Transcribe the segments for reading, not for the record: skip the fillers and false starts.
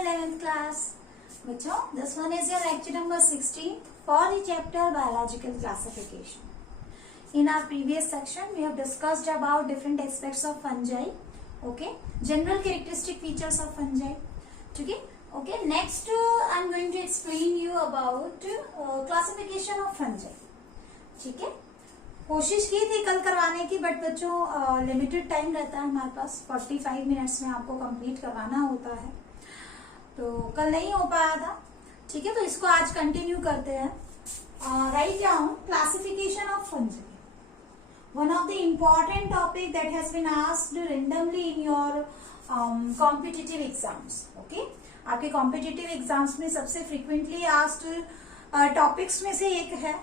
11th class. बच्चों, this one is your lecture number 16 for the chapter biological classification. In our previous section, we have discussed about different aspects of fungi. Okay, general characteristic features of fungi. Okay. Okay. Next, I'm going to explain you about classification of fungi. ठीक है. कोशिश की थी कल करवाने की, but बच्चों limited time रहता है हमारे पास, 45 मिनट्स में आपको कंप्लीट करवाना होता है, तो कल नहीं हो पाया था. ठीक है, तो इसको आज कंटिन्यू करते हैं. Write down classification of fungi, one of the important topic that has been asked randomly in your competitive exams. Okay, आपके कॉम्पिटिटिव एग्जाम्स में सबसे फ्रीक्वेंटली आस्क्ड टॉपिक्स में से एक है,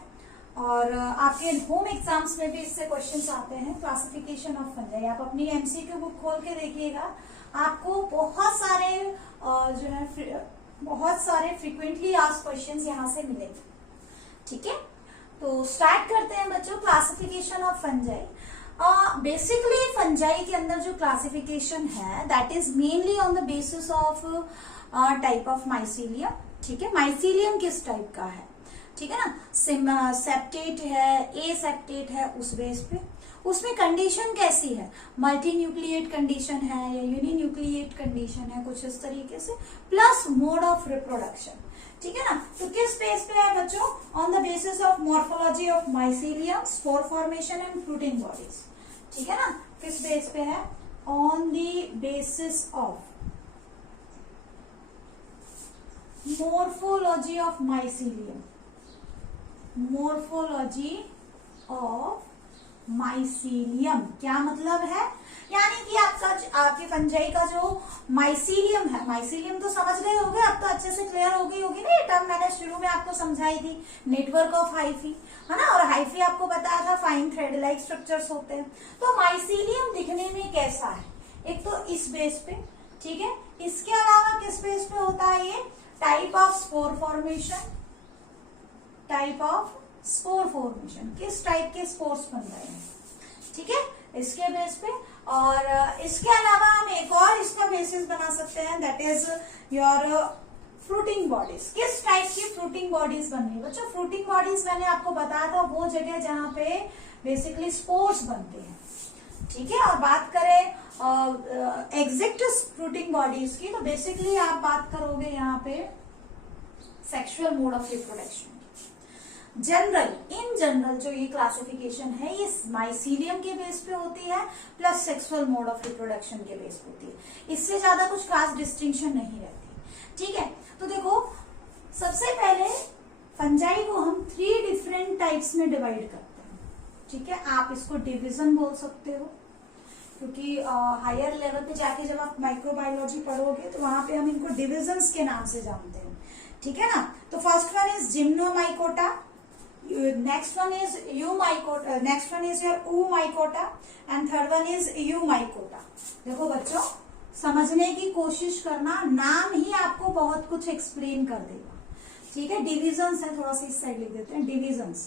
और आपके होम एग्जाम्स में भी इससे क्वेश्चंस आते हैं. क्लासिफिकेशन ऑफ फंजाई, आप अपनी एमसीक्यू बुक खोल के देखिएगा, आपको बहुत सारे फ्रीक्वेंटली आस्क्ड क्वेश्चंस यहाँ से मिलेंगे. ठीक है, तो स्टार्ट करते हैं बच्चों. Classification of fungi. Basically fungi के अंदर जो क्लासिफिकेशन है that is mainly on the basis of type of mycelium. ठीक है, माइसीलियम किस टाइप का है, ठीक है ना, सेप्टेट है, ए सेप्टेट है, उस बेस पे उसमें कंडीशन कैसी है, मल्टी न्यूक्लिएट कंडीशन है या यूनिन्यूक्लिएट कंडीशन है, कुछ इस तरीके से, प्लस मोड ऑफ रिप्रोडक्शन. ठीक है ना, तो किस बेस पे है बच्चों, on the basis of morphology of mycelium, spore formation and fruiting bodies. ठीक है ना, किस बेस पे है, on the basis of morphology of mycelium, morphology of mycelium. क्या मतलब है, यानी कि आपके फंजाई का जो माइसीलियम है, माइसीलियम तो समझ गए होंगे, अब तो अच्छे से क्लियर हो गई होगी ना, ये टर्म मैंने शुरू में आपको समझाई थी, नेटवर्क ऑफ हाइफी, है ना, और हाइफी आपको बताया था फाइन थ्रेड लाइक स्ट्रक्चर्स होते हैं. तो माइसीलियम दिखने में कैसा है, एक तो इस बेस पे. ठीक है, इसके अलावा किस बेस पे होता है ये, type of spore formation, type of spore formation, किस टाइप के स्पोर्स बन रहे हैं. ठीक है, इसके बेस पे. और इसके अलावा हम एक और इसका बेसिस बना सकते हैं, that is your fruiting bodies. किस टाइप की फ्रूटिंग बॉडीज बन रही है बच्चों. फ्रूटिंग बॉडीज मैंने आपको बताया था वो जगह जहां पे बेसिकली स्पोर्स बनते हैं. ठीक है, और बात करें एग्जैक्ट फ्रूटिंग बॉडीज की, तो बेसिकली आप बात करोगे यहाँ पे sexual mode of reproduction. In general जो ये क्लासिफिकेशन है ये माइसीलियम के बेस पे होती है, plus sexual mode of reproduction के बेस पे होती है. इससे ज्यादा कुछ खास डिस्टिंक्शन नहीं रहती. ठीक है, तो देखो सबसे पहले फंजाई को हम 3 डिफरेंट टाइप्स में डिवाइड करते हैं. ठीक है, आप इसको डिवीजन बोल सकते हो, क्योंकि हायर लेवल पे जाके जब आप माइक्रोबायोलॉजी पढ़ोगे तो वहां पे हम इनको डिविजन्स के नाम से जानते हैं. ठीक है ना, तो first one is gymnomycota, next one is eumycota, next one is your oomycota and third one is eumycota. देखो बच्चों, समझने की कोशिश करना, नाम ही आपको बहुत कुछ एक्सप्लेन कर देगा. ठीक है, डिविजन्स है, थोड़ा सा इस साइड लिख देते हैं. डिविजन्स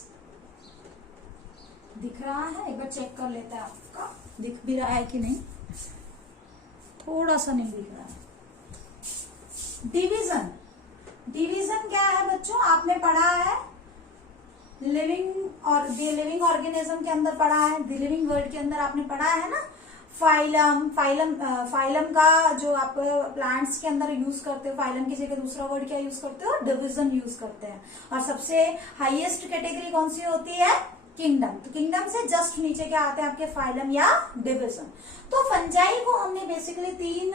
दिख रहा है, एक बार चेक कर लेते हैं आपका दिख भी रहा है कि नहीं, थोड़ा सा नहीं दिख रहा है. डिवीजन क्या है बच्चों, आपने पढ़ा है लिविंग ऑर्गेनिज्म के अंदर पढ़ा है, द लिविंग वर्ड के अंदर आपने पढ़ा है ना, फाइलम का जो आप प्लांट्स के अंदर यूज करते हो, फाइलम की जगह दूसरा वर्ड क्या यूज करते हो, डिवीजन यूज करते हैं. और सबसे हाईएस्ट कैटेगरी कौन सी होती है, किंगडम. तो किंगडम से जस्ट नीचे क्या आते हैं आपके, फाइलम या डिवीजन. तो फंजाई को हमने बेसिकली 3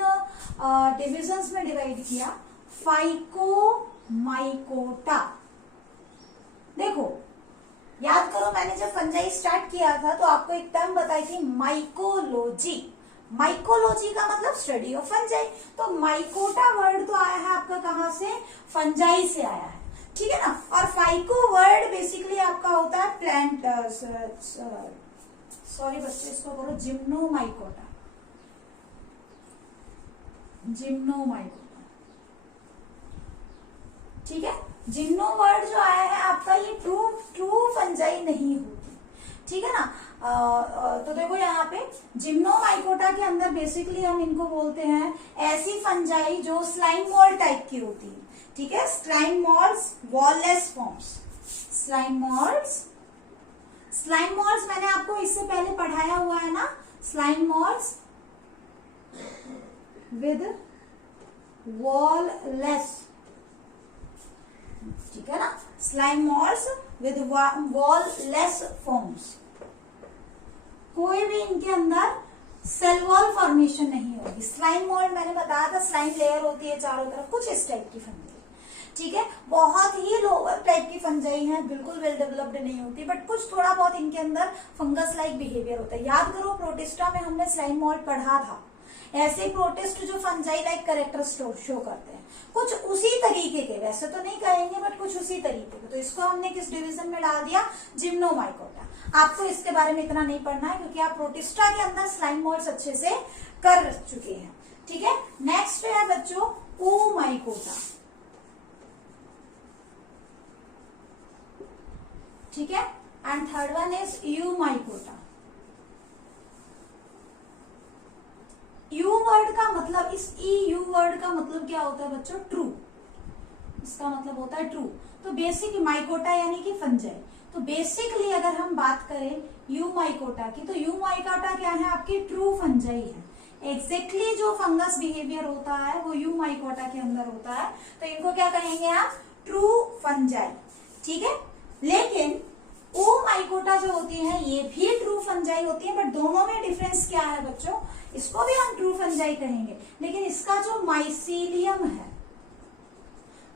डिविजन्स में डिवाइड किया. Phyco, mycota. देखो याद करो, मैंने जब फंजाई स्टार्ट किया था तो आपको एक टर्म बताई थी, माइकोलॉजी. माइकोलॉजी का मतलब स्टडी ऑफ फंजाई. तो माइकोटा वर्ड तो आया है आपका कहां से, फंजाई से आया है. ठीक है ना, और फाइको वर्ड बेसिकली आपका होता है प्लांट, सॉरी बच्चे इसको करो जिम्नोमाइकोटा, जिम्नोमाइकोटा. ठीक है, जिम्नो वर्ड जो आया है आपका, ये ट्रू फंजाई नहीं होती. ठीक है ना, तो देखो यहाँ पे जिम्नोमाइकोटा के अंदर बेसिकली हम इनको बोलते हैं ऐसी फंजाई जो स्लाइम मॉल टाइप की होती है, ठीक है, slime malls, wireless forms, slime malls मैंने आपको इससे पहले पढ़ाया हुआ है ना, स्लाइम मॉल्स विद वॉललेस, ठीक है ना, slime malls with wireless forms, कोई भी इनके अंदर सेल वॉल फॉर्मेशन नहीं होगी। स्लाइम मोल्ड मैंने बताया था स्लाइम लेयर होती है चारों तरफ, कुछ इस टाइप की फंजाई, ठीक है, बहुत ही लोअर टाइप की फंजाई है, बिल्कुल वेल डेवलप्ड नहीं होती, बट कुछ थोड़ा बहुत इनके अंदर फंगस लाइक बिहेवियर होता है। याद करो प्रोटिस्टा में हमने स्लाइम मोल्ड पढ़ा था, ऐसे प्रोटिस्ट जो फंजाई लाइक कैरेक्टर शो करते हैं, कुछ उसी तरीके के, वैसे तो नहीं कहेंगे बट कुछ उसी तरीके के, तो इसको हमने किस डिवीजन में डाल दिया, जिम्नोमाइकोटा। आपको इसके बारे में इतना नहीं पढ़ना है क्योंकि आप प्रोटिस्टा के अंदर स्लाइम मॉल्स अच्छे से कर चुके हैं, ठीक है। नेक्स्ट है बच्चों oomaicota, ठीक है, and third one is eumycota। You word का मतलब, इस यू वर्ड का मतलब क्या होता है बच्चों, ट्रू, इसका मतलब होता है ट्रू। तो बेसिक माइकोटा यानी कि फंजाई, तो बेसिकली अगर हम बात करें यूमाइकोटा की, तो यूमाइकोटा क्या है, आपकी ट्रू फंजाई है। एग्जैक्टली जो फंगस बिहेवियर होता है वो यूमाइकोटा के अंदर होता है, तो इनको क्या कहेंगे आप, ट्रू फंजाई, ठीक है। लेकिन oomaicota जो होती है ये भी ट्रू फंजाई होती है, बट दोनों में डिफरेंस क्या है बच्चों, इसको भी हम ट्रू फंजाई कहेंगे, लेकिन इसका जो माइसीलियम है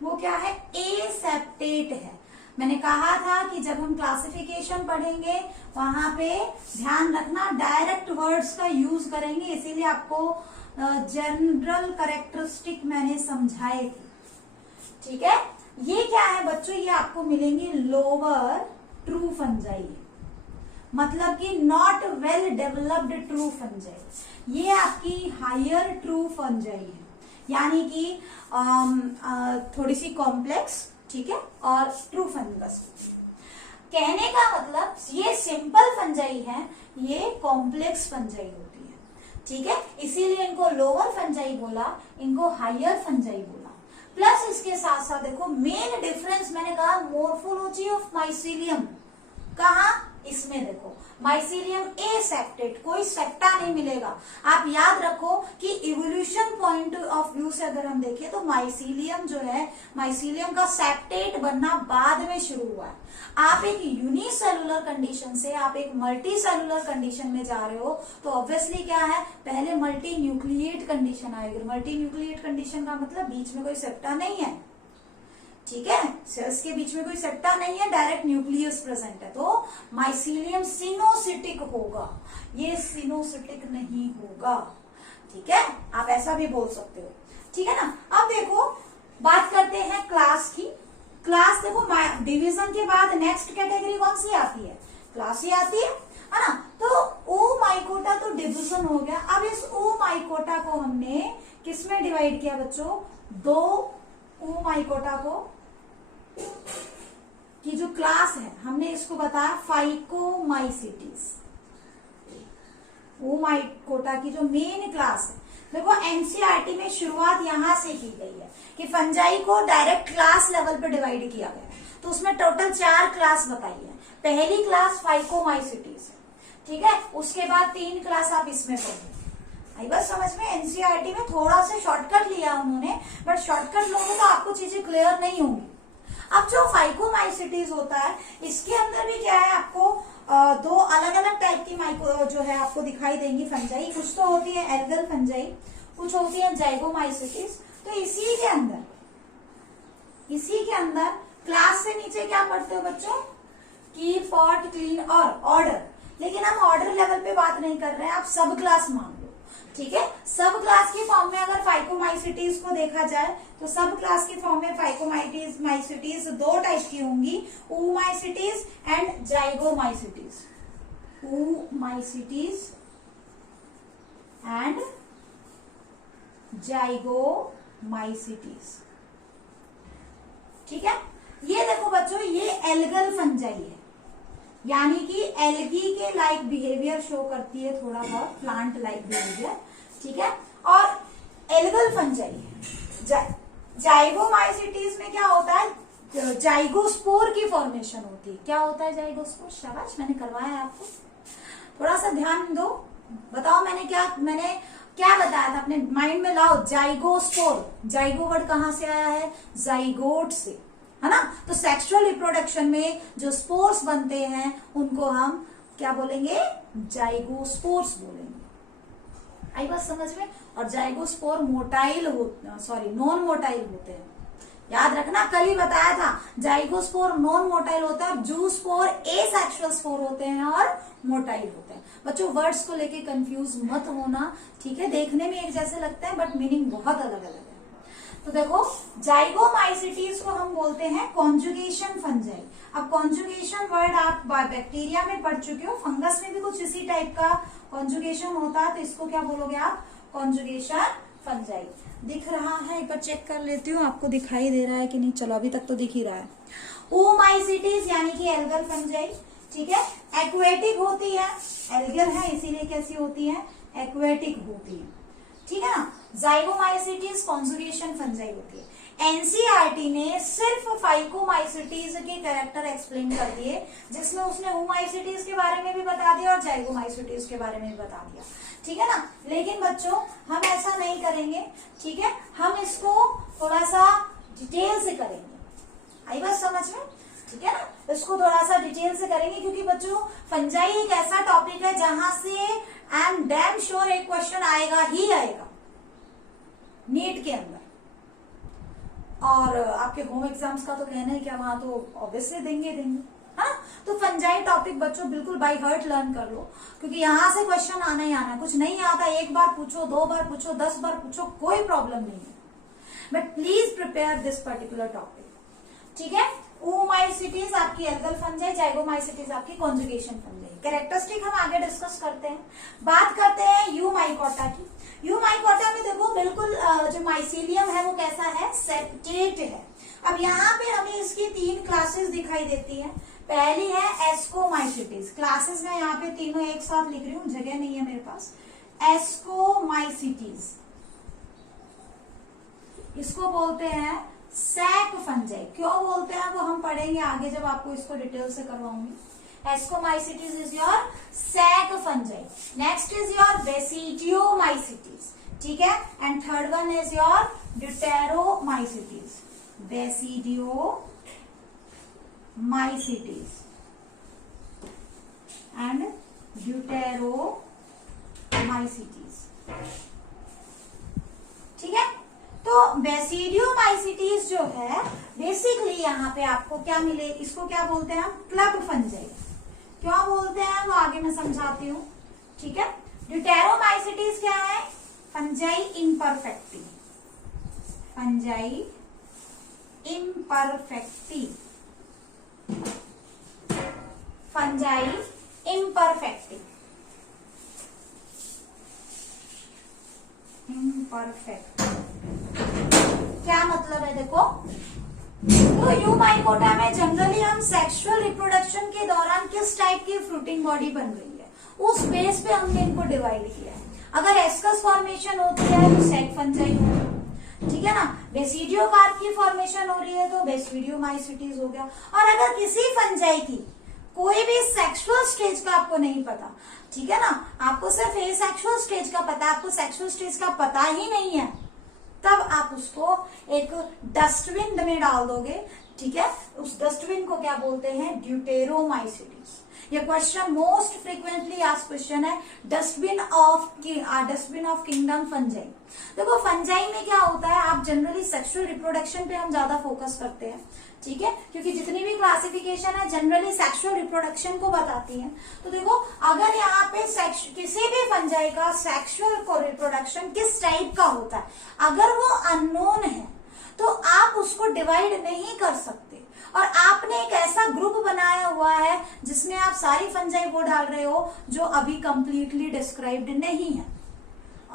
वो क्या है, एसेप्टेट है। मैंने कहा था कि जब हम क्लासिफिकेशन पढ़ेंगे वहां पे ध्यान रखना डायरेक्ट वर्ड्स का यूज करेंगे, इसीलिए आपको जनरल कैरेक्टरिस्टिक मैंने समझाए थे, ठीक है। ये क्या है बच्चों, ये आपको मिलेंगे लोअर ट्रू फंजाई, मतलब कि not well developed true fungi. ये आपकी हायर ट्रू फंजाई है, यानी कि थोड़ी सी कॉम्प्लेक्स, ठीक है, और ट्रू फंगस। कहने का मतलब ये सिंपल फंजाई है, ये कॉम्प्लेक्स फंजाई होती है, ठीक है, इसीलिए इनको लोअर फंजाई बोला, इनको हायर फंजाई बोला। प्लस इसके साथ साथ देखो मेन डिफरेंस मैंने कहा मोर्फोलॉजी ऑफ माइसीलियम, कहा इसमें देखो माइसीलियम एसेप्टेड, कोई सेप्टा नहीं मिलेगा। आप याद रखो कि इवोल्यूशन पॉइंट ऑफ व्यू से अगर हम देखें तो माइसीलियम जो है, माइसीलियम का सेप्टेट बनना बाद में शुरू हुआ है। आप एक यूनिसेलुलर कंडीशन से आप एक मल्टी सेलुलर कंडीशन में जा रहे हो, तो ऑब्वियसली क्या है, पहले मल्टी न्यूक्लिएट कंडीशन आएगी। मल्टी न्यूक्लिएट कंडीशन का मतलब बीच में कोई सेप्टा नहीं है, ठीक है, सेल्स के बीच में कोई सेप्टा नहीं है, डायरेक्ट न्यूक्लियस प्रेजेंट है, तो माइसीलियम सिनोसिटिक होगा, ये सिनोसिटिक नहीं होगा, ठीक है, आप ऐसा भी बोल सकते हो, ठीक है ना। अब देखो बात करते हैं क्लास की। क्लास देखो डिवीजन के बाद नेक्स्ट कैटेगरी कौन सी आती है, क्लास ही आती है ना। तो oomaicota तो डिवीजन हो गया। अब इस oomaicota को हमने किसमें डिवाइड किया बच्चों, दो oomaicota को की जो क्लास है हमने इसको बताया फाइकोमाइसिटीज। oomaicota की जो मेन क्लास है, देखो एनसीईआरटी में शुरुआत यहां से की गई है कि फंजाई को डायरेक्ट क्लास लेवल पे डिवाइड किया गया है, तो उसमें टोटल 4 क्लास बताई है। पहली क्लास फाइकोमाइसिटीज है, ठीक है, उसके बाद 3 क्लास आप इसमें पढ़ो। आई बस समझ में, एनसीईआरटी में थोड़ा सा शॉर्टकट लिया उन्होंने, बट शॉर्टकट लोगे तो आपको चीजें क्लियर नहीं होंगी। अब जो फाइकोमाइसिटीज होता है इसके अंदर भी क्या है, आपको दो अलग अलग टाइप की माइको जो है आपको दिखाई देंगी फंजाई। कुछ तो होती है एल्गल फंजाई, कुछ होती है जाइगोमाइसिटीज। तो इसी के अंदर क्लास से नीचे क्या पढ़ते हो बच्चों, की, पॉट, क्लीन और ऑर्डर। लेकिन हम ऑर्डर लेवल पे बात नहीं कर रहे हैं, आप सब क्लास मान लो, ठीक है। सब क्लास की फॉर्म में अगर फाइकोमाइसिटीज को देखा जाए तो सब क्लास की फॉर्म में फाइकोमाइसिटीज 2 टाइप की होंगी, oomaicetys एंड जाइगोमाइसिटीज। oomaicetys एंड जाइगोमाइसिटीज, ठीक है। ये देखो बच्चों ये एल्गल फंजाई है, यानी कि एल्गी के लाइक बिहेवियर शो करती है, थोड़ा बहुत प्लांट लाइक बिहेवियर, ठीक है। और एल्गल फंजाई, जाइगोमाइसीटीज में क्या होता है, जाइगोस्पोर की फॉर्मेशन होती है। क्या होता है जाइगोस्पोर? शाबाश, मैंने करवाया है आपको, थोड़ा सा ध्यान दो। बताओ मैंने क्या बताया था, अपने माइंड में लाओ। जाइगोस्पोर, जाइगो वर्ड कहां से आया है? जाइगोट से, है ना। तो सेक्सुअल रिप्रोडक्शन में जो स्पोर्स बनते हैं उनको हम क्या बोलेंगे? जाइगोस्पोर्स बोलेंगे। आई बात समझ में? और जाइगोस्पोर मोटाइल नॉन मोटाइल होते हैं। याद रखना, कल ही बताया था, जाइगोस्पोर नॉन मोटाइल होता है, जूस्पोर एसेक्सुअल स्पोर होते हैं और मोटाइल होते हैं। बच्चों वर्ड्स को लेके कंफ्यूज मत होना, ठीक है। देखने में एक जैसे लगते हैं बट मीनिंग बहुत अलग अलग है। तो देखो, जाइगोमाइसीटीज को हम बोलते हैं कॉन्जुगेशन फंजाई। अब कॉन्जुगेशन वर्ड आप बैक्टीरिया में पढ़ चुके हो, फंगस में भी कुछ इसी टाइप का कॉन्जुगेशन होता है, तो इसको क्या बोलोगे आप? Conjugation fungi. दिख रहा है? एक बार चेक कर लेती हूँ आपको दिखाई दे रहा है कि नहीं। चलो अभी तक तो दिख ही रहा है। ओमाइसीटीज यानी कि एल्गल फंजाई, ठीक है। एक्वेटिक होती है, एल्गल है इसीलिए कैसी होती है? एक्वेटिक होती है, ठीक है ना। जाइगोमाइसीटीज कॉन्जुगेशन फंजाई होती है। एनसीईआरटी ने सिर्फ फाइकोमाइसीटीज के कैरेक्टर एक्सप्लेन कर दिए, जिसमें उसने ओमाइसीटीज के बारे में भी बता दिया और जाइगोमाइसीटीज के बारे में भी बता दिया, ठीक है ना। लेकिन बच्चों हम ऐसा नहीं करेंगे, ठीक है। हम इसको थोड़ा सा डिटेल से करेंगे। आई बात समझ में? ठीक है ना, इसको थोड़ा सा डिटेल से करेंगे, क्योंकि बच्चों फंजाई एक ऐसा टॉपिक है जहां से आई एम डैम श्योर एक क्वेश्चन आएगा ही आएगा नीट के अंदर। और आपके होम एग्जाम्स का तो कहना है क्या, वहां तो ऑब्वियसली देंगे, हाँ। तो फंजाई टॉपिक बच्चों बिल्कुल बाय हार्ट लर्न कर लो, क्योंकि यहां से क्वेश्चन आना ही आना है। कुछ नहीं आता, एक बार पूछो, 2 बार पूछो, 10 बार पूछो, कोई प्रॉब्लम नहीं है, but please prepare this particular topic, ठीक है। ओमाइसीटीज आपकी एल्गल फंजाई, जाइगोमाइसीटीज आपकी कॉन्जुगेशन फंजाई। कैरेक्टरिस्टिक हम आगे डिस्कस करते हैं। बात करते हैं यूमाइकोटा की। यूमाइकोटा में देखो बिल्कुल जो माइसीलियम है वो कैसा है? सेप्टेट है। अब यहाँ पे हमें इसकी 3 क्लासेस दिखाई देती है। पहली है एस्कोमाइसीटीज। क्लासेस में यहाँ पे तीनों एक साथ लिख रही हूँ, जगह नहीं है मेरे पास। एस्कोमाइसीटीज, इसको बोलते हैं सैक फंजाई। क्यों बोलते हैं वो हम पढ़ेंगे आगे जब आपको इसको डिटेल से करवाऊंगी। Ascomycetes is your sac fungi. Next is your basidiomycetes, ठीक है। And third one is your deuteromycetes, basidiomycetes and deuteromycetes, ठीक है। तो बेसिडियोमाइसीटीज जो है बेसिकली यहाँ पे आपको क्या मिले, इसको क्या बोलते हैं हम? Club fungi. क्यों बोलते हैं वो आगे मैं समझाती हूँ, ठीक है। ड्यूटेरोमाइसीटीज क्या है? Fungi imperfecti, fungi imperfecti, fungi imperfecti, imperfect. क्या मतलब है देखो, तो यूमाइकोटा में जनरली हम सेक्सुअल रिप्रोडक्शन के दौरान किस टाइप की फ्रूटिंग बॉडी बन रही है उस बेस पे हमने इनको डिवाइड किया है। अगर एस्कस फॉर्मेशन होती है तो सेक फंजाई होगा, ठीक है ना। बेसिडियोकार्प की फॉर्मेशन हो रही है तो बेसिडियोमाइसीटीज हो गया। और अगर किसी फंजाई की कोई भी सेक्सुअल स्टेज का आपको नहीं पता, ठीक है ना, आपको सिर्फ एसेक्सुअल स्टेज का पता है, आपको सेक्सुअल स्टेज का पता ही नहीं है, तब आप उसको एक डस्टबिन में डाल दोगे, ठीक है। उस डस्टबिन को क्या बोलते हैं? ड्यूटेरोमाइसीटीज। ये question most frequently asked question है, डस्टबिन ऑफ किंगडम फंजाई। देखो फंजाई में क्या होता है, आप जनरली सेक्सुअल रिप्रोडक्शन पे हम ज्यादा फोकस करते हैं, ठीक है, क्योंकि जितनी भी क्लासिफिकेशन है जनरली सेक्सुअल रिप्रोडक्शन को बताती है। तो देखो अगर यहाँ पे किसी भी फंजाई का सेक्सुअल रिप्रोडक्शन किस टाइप का होता है, अगर वो अननोन है तो आप उसको डिवाइड नहीं कर सकते। और आपने एक ऐसा ग्रुप बनाया हुआ है जिसमें आप सारी फंजाई वो डाल रहे हो जो अभी कंप्लीटली डिस्क्राइब्ड नहीं है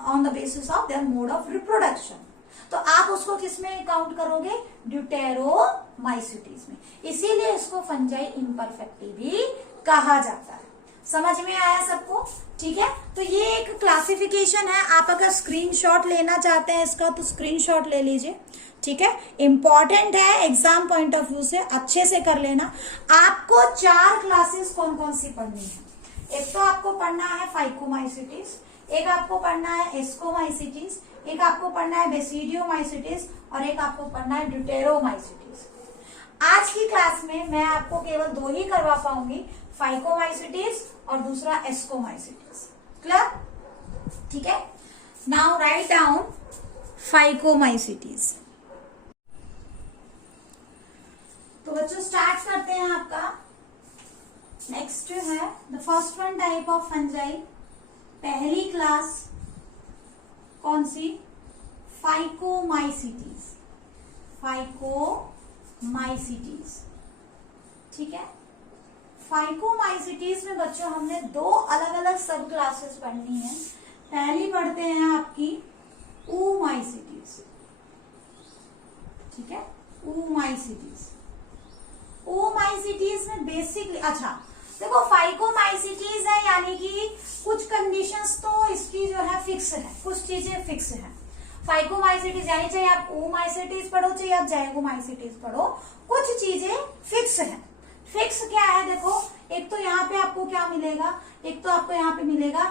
on the basis of their mode of reproduction, तो आप उसको किसमें काउंट करोगे? ड्यूटेरोमाइसीटीज में। इसीलिए इसको फंजाई इम्परफेक्टी भी कहा जाता है। समझ में आया सबको? ठीक है, तो ये एक क्लासिफिकेशन है। आप अगर स्क्रीनशॉट लेना चाहते हैं इसका तो स्क्रीनशॉट ले लीजिए। ठीक है, इंपॉर्टेंट है, एग्जाम पॉइंट ऑफ व्यू से अच्छे से कर लेना। आपको 4 क्लासेस कौन कौन सी पढ़नी है। एक तो आपको पढ़ना है फाइकोमाइसिटिस, एक आपको पढ़ना है एस्कोमाइसिटिस, एक आपको पढ़ना है बेसिडियोमाइसिटिस और एक आपको पढ़ना है ड्यूटेरोमाइसिटिस। आज की क्लास में मैं आपको केवल 2 ही करवा पाऊंगी, फाइकोमाइसिटिस और दूसरा एस्कोमाइसिटिस। क्लियर? ठीक है, नाउ राइट डाउन फाइकोमाइसिटिस। तो बच्चों स्टार्ट करते हैं। आपका नेक्स्ट है the first one type of fungi. पहली क्लास कौन सी? फाइकोमाइसिटिस। फाइकोमाइसिटिस। ठीक है, फाइकोमाइसिटिस में बच्चों हमने 2 अलग अलग सब क्लासेस पढ़नी है। पहली पढ़ते हैं आपकी oomaisites। ठीक है, oomaisites। oomaisites में बेसिकली अच्छा देखो, फाइकोमाइसिटिस है यानी कि कुछ कंडीशंस तो इसकी जो है फिक्स है, कुछ चीजें फिक्स है। फाइकोमाइसिटिस यानी चाहे आप oomaisites पढ़ो चाहे आप जाइगोमाइसिटिस पढ़ो, कुछ चीजें फिक्स है। फिक्स क्या है देखो, एक तो यहाँ पे आपको क्या मिलेगा, एक तो आपको यहाँ पे मिलेगा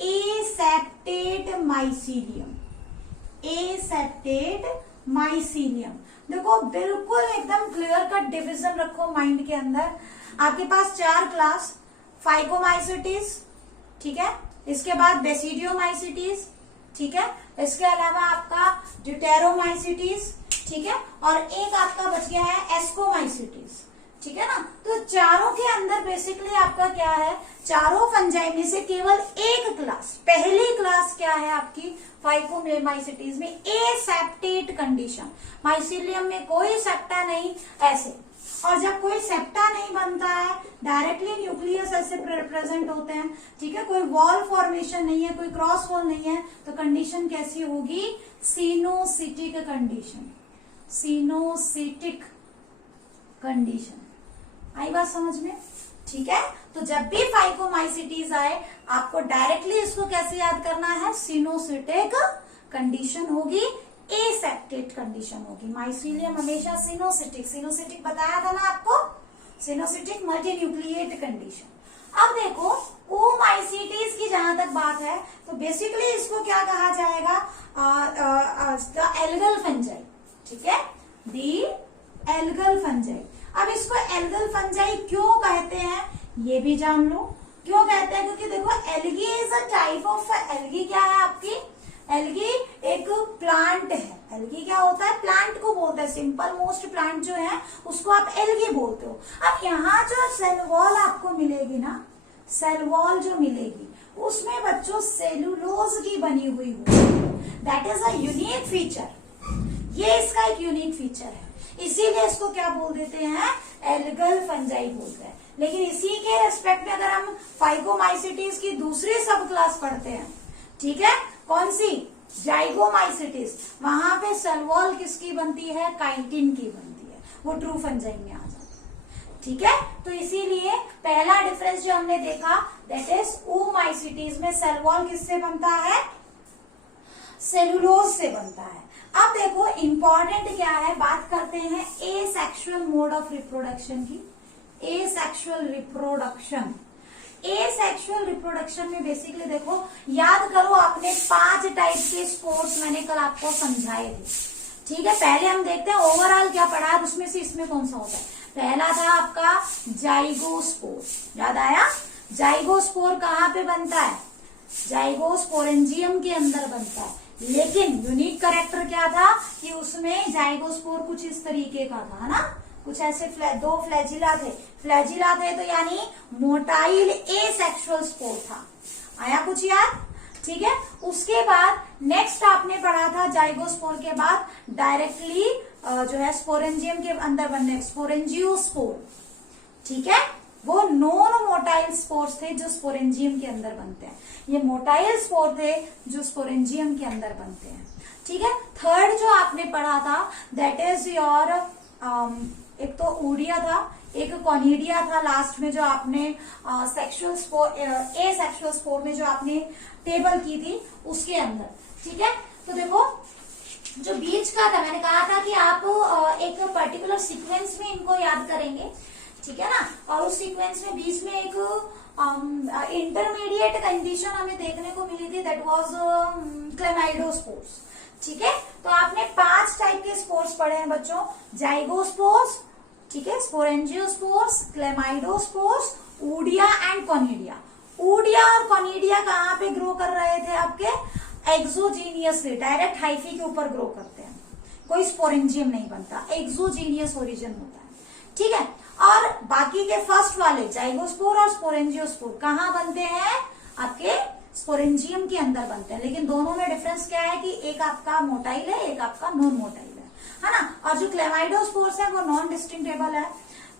एसेप्टेट माइसीलियम। एसेप्टेट माइसीलियम देखो, बिल्कुल एकदम क्लियर कट डिवीजन रखो माइंड के अंदर। आपके पास 4 क्लास, फाइकोमाइसिटिस, ठीक है, इसके बाद बेसिडियोमाइसिटिस, ठीक है, इसके अलावा आपका ड्यूटेरोमाइसिटिस, ठीक है, और एक आपका बच गया है एस्कोमाइसिटिस। ठीक है ना, तो चारों के अंदर बेसिकली आपका क्या है, चारों फंजाई में से केवल एक क्लास, पहली क्लास क्या है आपकी फाइकोमाइसिटिस में एसेप्टेट कंडीशन। माइसीलियम में कोई सेप्टा नहीं ऐसे, और जब कोई सेप्टा नहीं बनता है, डायरेक्टली न्यूक्लियस ऐसे प्रेजेंट होते हैं, ठीक है, कोई वॉल फॉर्मेशन नहीं है, कोई क्रॉस वॉल नहीं है, तो कंडीशन कैसी होगी? सिनोसिटिक कंडीशन। सिनोसिटिक कंडीशन। आई बात समझ में? ठीक है, तो जब भी फाइकोमाइसिटिस आए आपको डायरेक्टली इसको कैसे याद करना है? सिनोसिटिक कंडीशन होगी, एसेप्टेट कंडीशन होगी। माइसीलियम हमेशा सिनोसिटिक, सिनोसिटिक बताया था ना आपको, सिनोसिटिक मल्टीन्यूक्लिएट कंडीशन। अब देखो oomaisites की जहां तक बात है तो बेसिकली इसको क्या कहा जाएगा? The algal fungi. ठीक है, दी एल्गल फंजाई। अब इसको एल्गल फंजाई क्यों कहते हैं ये भी जान लो। क्यों कहते हैं? क्योंकि देखो algae is a type of, algae क्या है आपकी? एल्गी एक प्लांट है। एल्गी क्या होता है? प्लांट को बोलते हैं, सिंपल मोस्ट प्लांट जो है उसको आप एल्गी बोलते हो। अब यहाँ जो सेल वॉल आपको मिलेगी ना, सेल वॉल जो मिलेगी उसमें बच्चों सेलुलोज की बनी हुई होगी। That is a unique feature, ये इसका एक यूनिक फीचर है, इसीलिए इसको क्या बोल देते हैं? एल्गल फंजाई बोलते हैं। लेकिन इसी के रेस्पेक्ट में अगर हम फाइकोमाइसिटिस की दूसरी सब क्लास पढ़ते हैं, ठीक है, कौन सी? जाइगोमाइसिटिस, वहां पे सेल वॉल किसकी बनती है? काइटिन की बनती है, वो ट्रू फंजाई में आ जाता है। ठीक है, तो इसीलिए पहला डिफरेंस जो हमने देखा दैट इज oomaisites में सेल वॉल किससे बनता है? सेलुलोज से बनता है। अब देखो इंपॉर्टेंट क्या है, बात करते हैं एसेक्सुअल मोड ऑफ रिप्रोडक्शन की। एसेक्सुअल रिप्रोडक्शन, एसेक्सुअल रिप्रोडक्शन में बेसिकली देखो, याद करो आपने 5 टाइप के स्पोर्स मैंने कल आपको समझाए थे। ठीक है, पहले हम देखते हैं ओवरऑल क्या पढ़ा है, उसमें से इसमें कौन सा होता है। पहला था आपका जाइगोस्पोर, याद आया? जाइगोस्पोर कहाँ पे बनता है? जाइगोस्पोरेंजियम के अंदर बनता है। लेकिन यूनिक कैरेक्टर क्या था कि उसमें जाइगोस्पोर कुछ इस तरीके का था, है ना, कुछ ऐसे 2 फ्लैजिला थे। फ्लैजिला थे तो यानी मोटाइल एसेक्सुअल स्पोर था। आया कुछ याद? ठीक है, उसके बाद नेक्स्ट आपने पढ़ा था जाइगोस्पोर के बाद डायरेक्टली जो है स्पोरेंजियम के अंदर बनने, स्पोरेंजियोस्पोर। ठीक है, वो नॉन मोटाइल स्पोर्स थे जो स्पोरेंजियम के अंदर बनते हैं। ये मोटाइल स्पोर थे जो स्पोरेंजियम के अंदर बनते हैं। ठीक है, थर्ड जो आपने पढ़ा था दैट इज योर एक तो ऊडिया था, एक कॉनिडिया था लास्ट में जो आपने सेक्सुअल स्पोर में जो आपने टेबल की थी उसके अंदर, ठीक है। तो देखो जो बीच का था, मैंने कहा था कि आप एक पर्टिकुलर सीक्वेंस में इनको याद करेंगे, ठीक है ना, और उस सीक्वेंस में बीच में एक इंटरमीडिएट कंडीशन हमें देखने को मिली थी, दैट वाज क्लेमाइडोस्पोर्स, ठीक है। तो आपने 5 टाइप के स्पोर्स पढ़े हैं बच्चों, जाइगोस्पोर्स, ठीक है, स्पोरेंजियोस्पोर्स, क्लेमाइडोस्पोर्स, ऊडिया एंड कॉनिडिया। ऊडिया और कॉनिडिया कहाँ पे ग्रो कर रहे थे आपके? एक्सोजीनियसली, डायरेक्ट हाइफी के ऊपर ग्रो करते हैं, कोई स्पोरेंजियम नहीं बनता, एक्सोजीनियस ओरिजिन होता है, ठीक है। और बाकी के फर्स्ट वाले जाइगोस्पोर और स्पोरेंजियोस्पोर कहाँ बनते हैं? आपके स्पोरेंजियम के अंदर बनते हैं, लेकिन दोनों में डिफरेंस क्या है कि एक आपका मोटाइल है, एक आपका नॉन मोटाइल है ना। और जो क्लेमाइडोस्पोर्स है वो नॉन डिस्टिंक्टेबल है,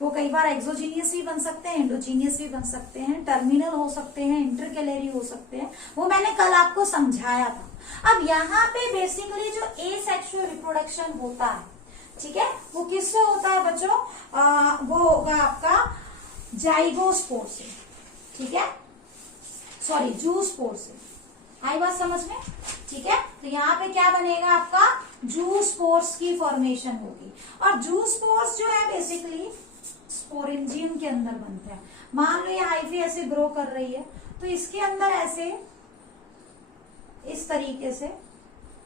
वो कई बार एक्सोजीनियस भी बन सकते हैं, एंडोजीनियस भी बन सकते हैं, टर्मिनल हो सकते हैं, इंटरकैलरी हो सकते हैं, वो मैंने कल आपको समझाया था। अब यहाँ पे बेसिकली जो एसेक्सुअल रिप्रोडक्शन होता है, ठीक है, वो किससे होता है बच्चों? वो होगा आपका जाइगोस्पोर से, ठीक है, सॉरी जूस्पोर से। आई बात समझ में? ठीक है। तो यहाँ पे क्या बनेगा आपका? जूस्पोर्स की फॉर्मेशन होगी, और जूस्पोर्स जो है बेसिकली स्पोरेंजियम के अंदर बनते हैं। मान लो ये हाइफी ऐसे ग्रो कर रही है, तो इसके अंदर ऐसे इस तरीके से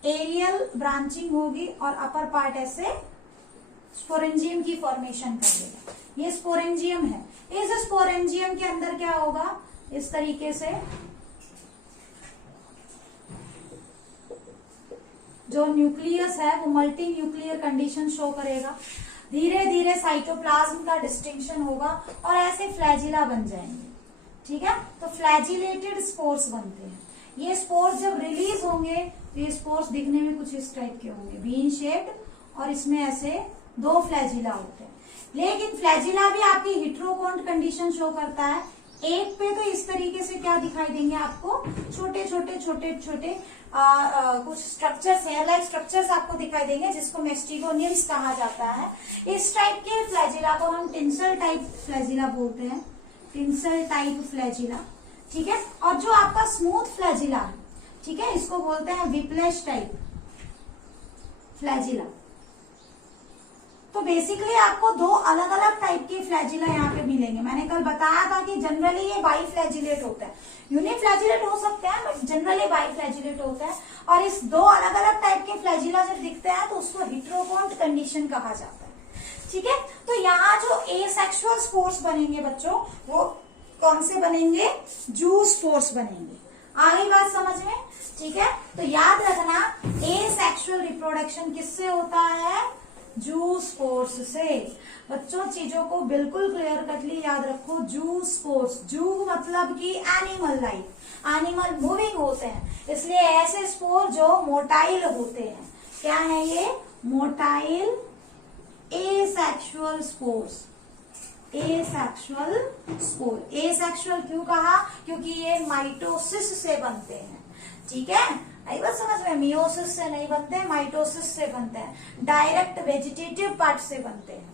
एरियल ब्रांचिंग होगी और अपर पार्ट ऐसे स्पोरेंजियम की फॉर्मेशन कर देगा। ये स्पोरेंजियम है, इस स्पोरेंजियम के अंदर क्या होगा? इस तरीके से जो न्यूक्लियस है वो मल्टी न्यूक्लियर कंडीशन शो करेगा, धीरे धीरे साइटोप्लाज्म का डिस्टिंक्शन होगा और ऐसे फ्लैजिला बन जाएंगे, ठीक है। तो फ्लैजिलेटेड स्पोर्स बनते हैं। ये स्पोर्स जब रिलीज होंगे तो ये स्पोर्स दिखने में कुछ इस टाइप के होंगे, बीन शेप्ड, और इसमें ऐसे 2 फ्लैजिला होते हैं। लेकिन फ्लैजिला भी आपकी हेटेरोकोन्ड कंडीशन शो करता है। एक पे तो इस तरीके से क्या दिखाई देंगे आपको? छोटे छोटे कुछ स्ट्रक्चर्स, हेयर लाइक स्ट्रक्चर्स आपको दिखाई देंगे, जिसको मेस्टिगोनियम्स कहा जाता है। इस टाइप के फ्लैजिला को हम टिंसल टाइप फ्लैजिला बोलते हैं, टिंसल टाइप फ्लैजिला, ठीक है। और जो आपका स्मूथ फ्लैजिला है, ठीक है, इसको बोलते हैं विप्लैश टाइप फ्लैजिला। तो बेसिकली आपको 2 अलग अलग टाइप के फ्लैजिला यहाँ पे मिलेंगे। मैंने कल बताया था कि जनरली ये बाईफ्लैजिलेट होता है, यूनिफ्लैजिलेट हो सकते हैं, बट जनरली बाईफ्लैजिलेट होता है। और इस 2 अलग अलग टाइप के फ्लैजिला जब दिखते हैं तो उसको हेटेरोकोन्ड कंडीशन कहा जाता है, ठीक है। तो यहाँ जो एसेक्सुअल स्पोर्स बनेंगे बच्चों, वो कौन से बनेंगे? जूस्पोर्स बनेंगे। आगे बात समझ में? ठीक है। तो याद रखना, एसेक्सुअल रिप्रोडक्शन किससे होता है? जूस्पोर्स से। बच्चों चीजों को बिल्कुल क्लियर कटली याद रखो। जूस्पोर्स, जू मतलब कि एनिमल लाइफ, एनिमल मूविंग होते हैं, इसलिए ऐसे स्पोर जो मोटाइल होते हैं। क्या है ये? Motile asexual spores. Asexual spore. Asexual क्यों कहा? क्योंकि ये माइटोसिस से बनते हैं, ठीक है। आई बात समझ में? मियोसिस से नहीं बनते, माइटोसिस से बनते हैं, डायरेक्ट वेजिटेटिव पार्ट से बनते हैं।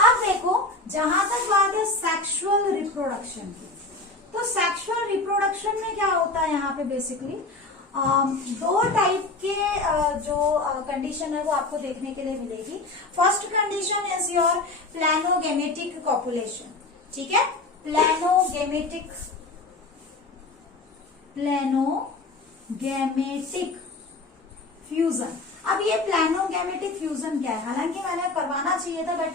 अब देखो, जहां तक बात है सेक्सुअल रिप्रोडक्शन की, तो सेक्सुअल रिप्रोडक्शन में क्या होता है यहाँ पे बेसिकली 2 टाइप के जो कंडीशन है वो आपको देखने के लिए मिलेगी। First condition is your planogametic copulation, ठीक है। Planogametic fusion. अब ये प्लानोगेमेटिक फ्यूजन क्या है? हालांकि मैंने करवाना चाहिए था, बट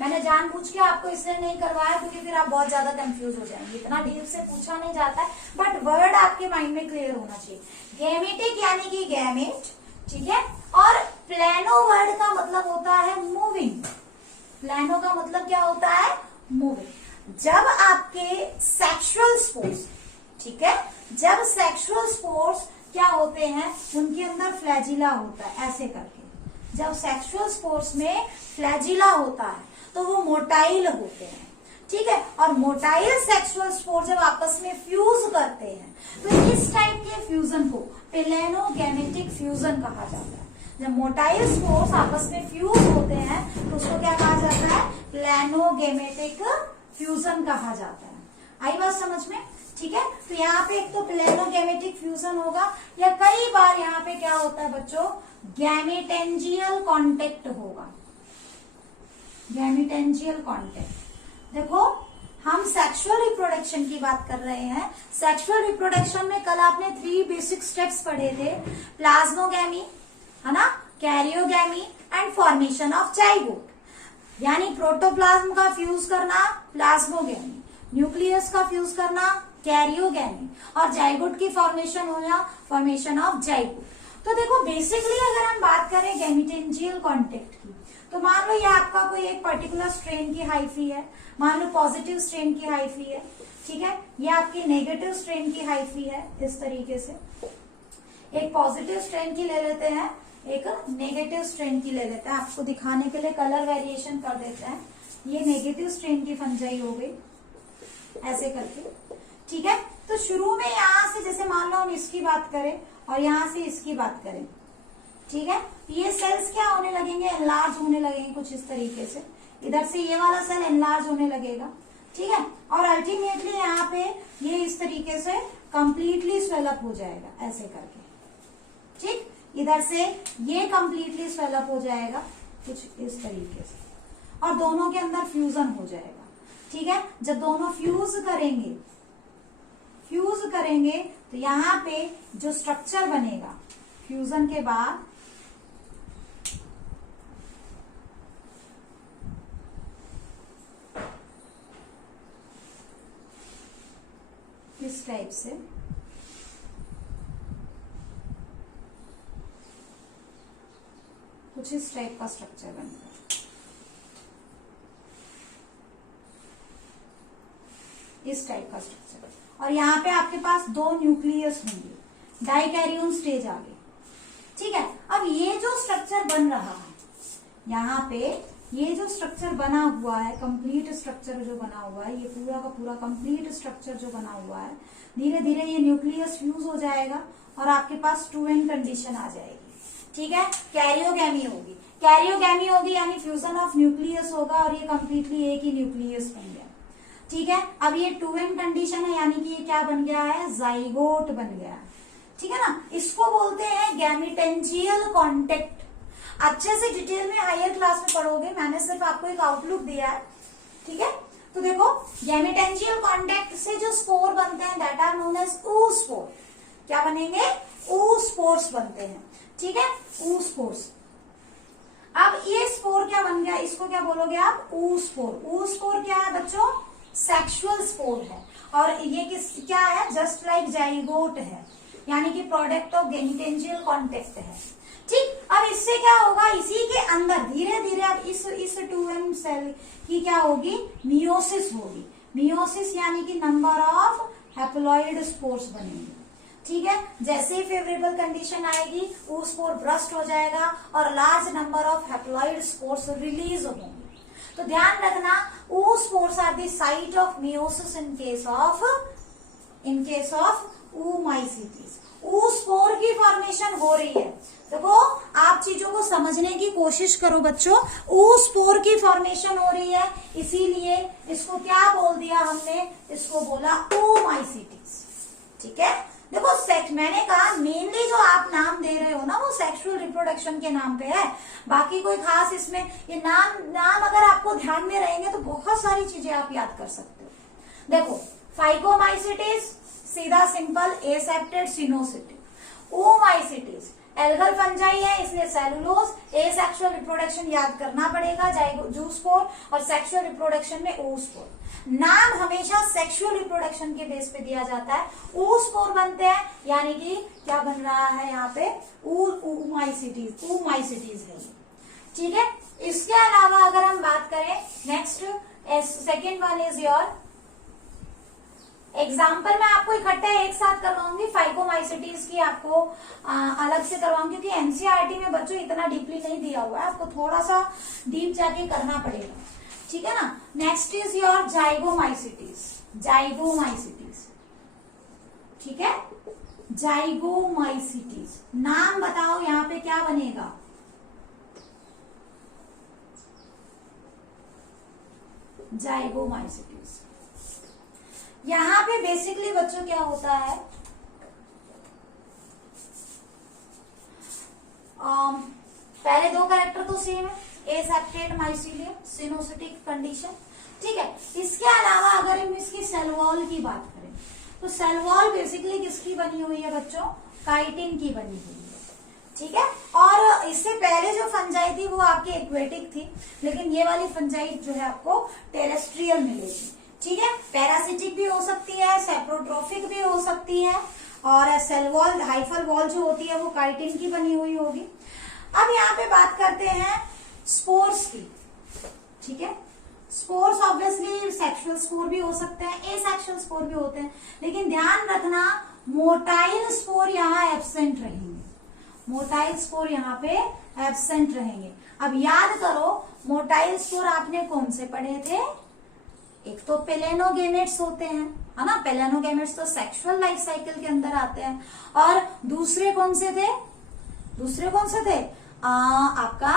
मैंने जानबूझ के आपको इसलिए नहीं करवाया क्योंकि फिर आप बहुत ज्यादा कंफ्यूज हो जाएंगे। इतना डीप से पूछा नहीं जाता है, बट वर्ड आपके माइंड में क्लियर होना चाहिए। गैमेटिक यानी कि गैमेट, ठीक है। और प्लानो वर्ड का मतलब होता है मूविंग। प्लानो का मतलब क्या होता है? मूविंग। जब आपके सेक्सुअल स्पोर्स, ठीक है, जब सेक्सुअल स्पोर्स क्या होते हैं, उनके अंदर फ्लैजिला होता है, ऐसे करके। जब सेक्सुअल स्पोर्स में फ्लैजिला होता है तो वो मोटाइल होते हैं, ठीक है। और मोटाइल सेक्सुअल स्पोर जब आपस में फ्यूज करते हैं तो इस टाइप के फ्यूजन को प्लानोगेमेटिक फ्यूजन कहा जाता है। जब मोटाइल स्पोर्स आपस में फ्यूज होते हैं तो उसको क्या कहा जाता है, प्लेनोगेमेटिक फ्यूजन कहा जाता है। आई बात समझ में, ठीक है। तो यहाँ पे एक तो प्लेनोगेमेटिक फ्यूजन होगा, या कई बार यहाँ पे क्या होता है बच्चों, गैमेटेंजियल कांटेक्ट होगा, गैमेटेंजियल कांटेक्ट। देखो हम सेक्सुअल रिप्रोडक्शन की बात कर रहे हैं। सेक्सुअल रिप्रोडक्शन में कल आपने 3 बेसिक स्टेप्स पढ़े थे, प्लाज्मोगैमी, है ना, karyogamy and formation of zygote. यानी प्रोटोप्लाज्म का फ्यूज करना प्लाज्मोगैमी, न्यूक्लियस का फ्यूज करना कैरियोगैमी, और जाइगोट की फॉर्मेशन होना फॉर्मेशन ऑफ जाइगोट। तो देखो बेसिकली अगर हम बात करें गैमेटेंजियल कांटेक्ट की, तो मान लो ये आपका कोई एक पर्टिकुलर स्ट्रेन की हाइफी है, मान लो पॉजिटिव स्ट्रेन की हाइफी है, ठीक है, ये आपकी नेगेटिव स्ट्रेन की हाइफी है। इस तरीके से एक पॉजिटिव स्ट्रेन की ले लेते हैं, एक नेगेटिव स्ट्रेन की ले लेते हैं। आपको दिखाने के लिए कलर वेरिएशन कर देते हैं। ये नेगेटिव स्ट्रेन की फंजाई हो गई ऐसे करके, ठीक है। तो शुरू में यहां से जैसे मान लो हम इसकी बात करें और यहां से इसकी बात करें, ठीक है, ये सेल्स क्या होने लगेंगे, एनलार्ज होने लगेंगे कुछ इस तरीके से। इधर से ये वाला सेल एनलार्ज होने लगेगा, ठीक है, और अल्टीमेटली यहाँ पे ये इस तरीके से कंप्लीटली स्वेलअप हो जाएगा ऐसे करके, ठीक। इधर से ये कंप्लीटली स्वेलअप हो जाएगा कुछ इस तरीके से, और दोनों के अंदर फ्यूजन हो जाएगा, ठीक है। जब दोनों फ्यूज करेंगे तो यहाँ पे जो स्ट्रक्चर बनेगा फ्यूजन के बाद, इस टाइप से कुछ इस टाइप का स्ट्रक्चर बनेगा, इस टाइप का स्ट्रक्चर। और यहाँ पे आपके पास 2 न्यूक्लियस होंगे, डाइकैरियोन स्टेज आ गई, ठीक है। अब ये जो स्ट्रक्चर बन रहा है यहाँ पे, ये जो स्ट्रक्चर बना हुआ है, कंप्लीट स्ट्रक्चर जो बना हुआ है, ये पूरा का पूरा कंप्लीट स्ट्रक्चर जो बना हुआ है, धीरे धीरे ये न्यूक्लियस फ्यूज हो जाएगा और आपके पास 2n कंडीशन आ जाएगी, ठीक है। कैरियोगैमी होगी यानी फ्यूजन ऑफ न्यूक्लियस होगा और ये कंप्लीटली एक ही न्यूक्लियस बन गया, ठीक है। अब ये 2n कंडीशन है यानी कि ये क्या बन गया है, जाइगोट बन गया, ठीक है ना। इसको बोलते हैं गैमेटेंजियल कांटेक्ट। अच्छे से डिटेल में हायर क्लास में पढ़ोगे, मैंने सिर्फ आपको एक आउटलुक दिया है, ठीक है। तो देखो गैमेटेंजियल कांटेक्ट से जो स्पोर बनते हैं that are known as oospore। क्या बनेंगे, oospores बनते हैं, ठीक है, oospores। अब ये स्पोर क्या बन गया, इसको क्या बोलोगे आप, oospore क्या है बच्चों, सेक्सुअल स्पोर है, और ये क्या है, जस्ट लाइक जाइगोट है, यानी कि प्रोडक्ट ऑफ गैमेटेंजियल कांटेक्ट है, ठीक। अब इससे क्या होगा, इसी के अंदर धीरे धीरे अब इस 2m सेल की क्या होगी, मियोसिस होगी। मियोसिस यानी कि नंबर ऑफ हैप्लॉइड स्पोर्स बनेंगे, ठीक है। जैसे ही फेवरेबल कंडीशन आएगी वो स्पोर ब्रस्ट हो जाएगा और large number of haploid spores release होंगे। तो ध्यान रखना, oospores are the site of meiosis in case of oomaisites। oospore की फॉर्मेशन हो रही है। देखो आप चीजों को समझने की कोशिश करो बच्चों, oospore की फॉर्मेशन हो रही है, इसीलिए इसको क्या बोल दिया हमने, इसको बोला oomaisites, ठीक है। देखो मैंने कहा मेनली जो आप नाम दे रहे हो ना वो सेक्सुअल रिप्रोडक्शन के नाम पे है, बाकी कोई खास इसमें ये नाम अगर आपको ध्यान में रहेंगे तो बहुत सारी चीजें आप याद कर सकते हो। देखो फाइकोमाइसिटिस सीधा simple aseptate coenocytic, oomaisites algal fungi है इसलिए सेलुलोज, एसेक्सुअल रिप्रोडक्शन याद करना पड़ेगा, जूस्पोर, और सेक्सुअल रिप्रोडक्शन में oospore। नाम हमेशा सेक्सुअल रिप्रोडक्शन के बेस पे दिया जाता है, oospore बनते हैं यानी कि क्या बन रहा है यहाँ पे, oomaisites है, ठीक है। इसके अलावा अगर हम बात करें next second one is your example, मैं आपको इकट्ठा एक साथ करवाऊंगी, फाइकोमाइसिटीज की आपको अलग से करवाऊंगी क्योंकि एनसीईआरटी में बच्चों इतना डीपली नहीं दिया हुआ है, आपको थोड़ा सा डीप जाके करना पड़ेगा, ठीक है ना। नेक्स्ट इज योर जाइगोमाइसिटीज, ठीक है, जाइगोमाइसिटीज। नाम बताओ यहाँ पे क्या बनेगा, जाइगोमाइसीट्स। यहाँ पे बेसिकली बच्चों क्या होता है, पहले दो कैरेक्टर तो सेम है, एसेप्टेड माइसीलियम, सिनोसिटिक कंडीशन, ठीक है। इसके अलावा अगर हम इसकी सेल वॉल की बात करें तो सेल वॉल बेसिकली किसकी बनी हुई है बच्चों, काइटिन की बनी हुई है, ठीक है। और इससे पहले जो फंजाई थी वो आपकी एक्वेटिक थी, लेकिन ये वाली फंजाई जो है आपको टेरेस्ट्रियल मिलेगी, ठीक है। पैरासिटिक भी हो सकती है, सेप्रोट्रोफिक भी हो सकती है, और सेल वॉल हाइफल वॉल जो होती है वो काइटिन की बनी हुई होगी। अब यहाँ पे बात करते हैं स्पोर्स की, ठीक है। स्पोर्स ऑब्वियसली सेक्सुअल स्पोर भी हो सकते हैं, एसेक्सुअल स्पोर भी होते हैं, लेकिन ध्यान रखना मोटाइल स्पोर यहाँ एब्सेंट रहेंगे, मोटाइल स्पोर यहाँ पे एब्सेंट रहेंगे। अब याद करो मोटाइल स्पोर आपने कौन से पढ़े थे, एक तो पेलेनोगेमेट्स होते हैं, है ना, पेलेनोगेमेट्स तो सेक्सुअल लाइफ साइकिल के अंदर आते हैं, और दूसरे कौन से थे, आपका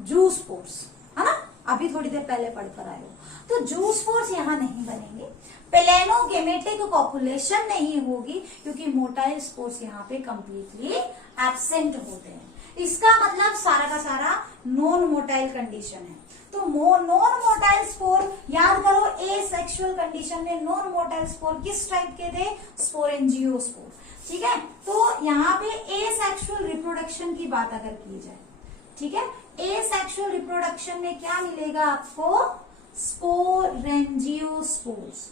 जूस्पोर्स, है ना, अभी थोड़ी देर पहले पढ़कर आए हो। तो जूस्पोर्स यहाँ नहीं बनेंगे, पेलेनोगेमेटिक कॉपुलेशन नहीं होगी, क्योंकि मोटाइल स्पोर्स यहाँ पे कंप्लीटली एब्सेंट होते हैं। इसका मतलब सारा का सारा नॉन मोटाइल कंडीशन है। तो नॉन मोटाइल स्पोर याद करो, ए सेक्सुअल कंडीशन में नॉन मोटाइल स्पोर किस टाइप के थे, स्पोरेंजियोस्पोर, ठीक है। तो यहाँ पे ए सेक्सुअल रिप्रोडक्शन की बात अगर की जाए, ठीक है, ए सेक्सुअल रिप्रोडक्शन में क्या मिलेगा आपको, स्पोरेंजियोस्पोर्स,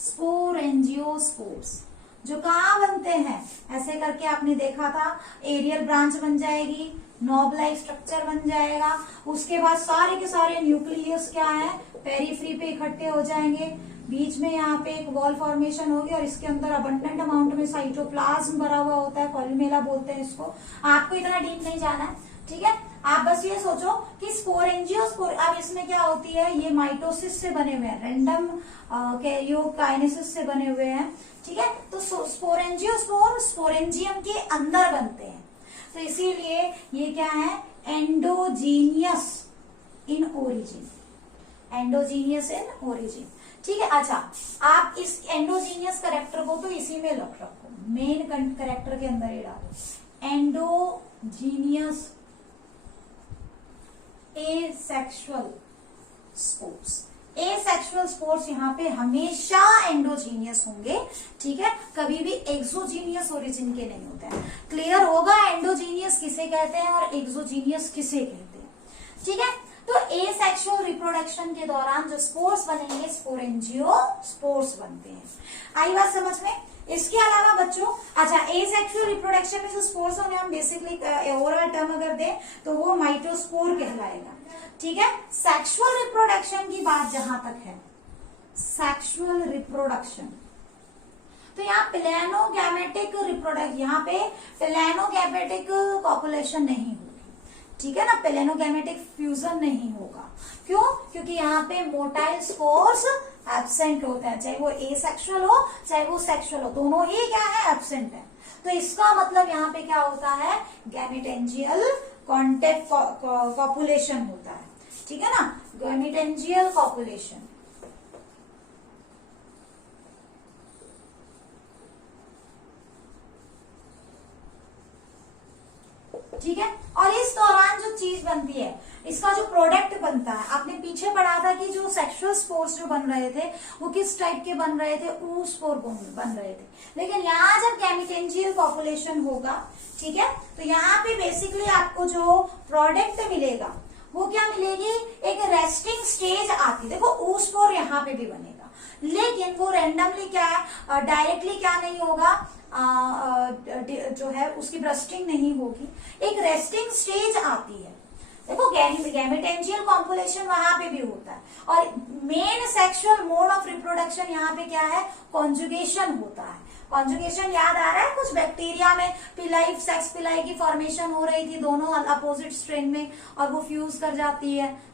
स्पोरेंजियोस्पोर्स जो कहाँ बनते हैं, ऐसे करके आपने देखा था, एरियल ब्रांच बन जाएगी, नॉब लाइक स्ट्रक्चर बन जाएगा, उसके बाद सारे के सारे न्यूक्लियस क्या है, पेरीफ्री पे इकट्ठे हो जाएंगे, बीच में यहाँ पे एक वॉल फॉर्मेशन होगी, और इसके अंदर अबंडेंट अमाउंट में साइटोप्लाज्म भरा हुआ होता है, कॉलमेला बोलते हैं इसको। आपको इतना डीप नहीं जाना है, ठीक है। आप बस ये सोचो कि स्पोरेंजियोस्पोर, अब इसमें क्या होती है, ये माइटोसिस से बने हुए हैं, रैंडम कैरियोकाइनेसिस से बने हुए हैं, ठीक है। तो स्पोरेंजियोस्पोर स्पोरेंजियम के अंदर बनते हैं, तो इसीलिए ये क्या है, endogenous in origin, endogenous in origin, ठीक है। अच्छा, आप इस एंडोजीनियस कैरेक्टर को तो इसी में रखो, मेन कैरेक्टर के अंदर ही डालो, endogenous asexual spores. Asexual spores यहाँ पे हमेशा एंडोजीनियस होंगे, ठीक है, कभी भी एक्सोजीनियस ओरिजिन के नहीं होते हैं। क्लियर होगा एंडोजीनियस किसे कहते हैं और एक्सोजीनियस किसे कहते हैं, ठीक है। तो एसेक्सुअल रिप्रोडक्शन के दौरान जो स्पोर्स बनेंगे, स्पोरेंजियोस्पोर्स बनते हैं। आई बात समझ में। इसके अलावा बच्चों, अच्छा, एसेक्सुअल रिप्रोडक्शन में जो स्पोर्स होंगे, हम बेसिकली ओवरऑल टर्म अगर दें तो वो माइटोस्पोर कहलाएगा, ठीक है। सेक्सुअल रिप्रोडक्शन की बात जहां तक है, सेक्सुअल रिप्रोडक्शन, तो यहाँ पेलेनोगैमेटिक रिप्रोडक्शन, यहाँ पे पेलेनोगैमेटिक कॉपुलेशन नहीं होगी, ठीक है ना, पेलेनोगैमेटिक फ्यूजन नहीं होगा। क्यों? क्योंकि यहाँ पे मोटाइल स्पोर्स एब्सेंट होते हैं, चाहे वो एसेक्सुअल हो चाहे वो सेक्सुअल हो, दोनों ही क्या है, एब्सेंट है। तो इसका मतलब यहाँ पे क्या होता है, गैमेटेंजियल कॉन्टेक्ट कॉपुलेशन होता है, ठीक है ना, गैमेटेंजियल कॉपुलेशन, ठीक है। और इस दौरान जो चीज बनती है, इसका जो प्रोडक्ट बनता है, आपने पीछे पढ़ा था कि जो सेक्सुअल स्पोर्स जो बन रहे थे वो किस टाइप के बन रहे थे, ऊ स्पोर बन रहे थे। लेकिन यहाँ जब गैमेटेंजियल पॉपुलेशन होगा, ठीक है, तो यहाँ पे बेसिकली आपको जो प्रोडक्ट मिलेगा वो क्या मिलेगी, एक रेस्टिंग स्टेज आती, देखो ऊ स्पोर यहाँ पे भी बनेगा, लेकिन वो रैंडमली क्या है, डायरेक्टली क्या नहीं होगा, जो है उसकी ब्रस्टिंग नहीं होगी, एक रेस्टिंग स्टेज आती है। देखो गैमेटेंजियल कॉपुलेशन वहां पे भी होता है, और main sexual mode of reproduction यहाँ पे क्या है, कॉन्जुगेशन होता है। कॉन्जुगेशन याद आ रहा है, कुछ बैक्टीरिया में पिलाई, सेक्स पिलाई की फॉर्मेशन हो रही थी दोनों अपोजिट स्ट्रेन में, और वो फ्यूज कर जाती है।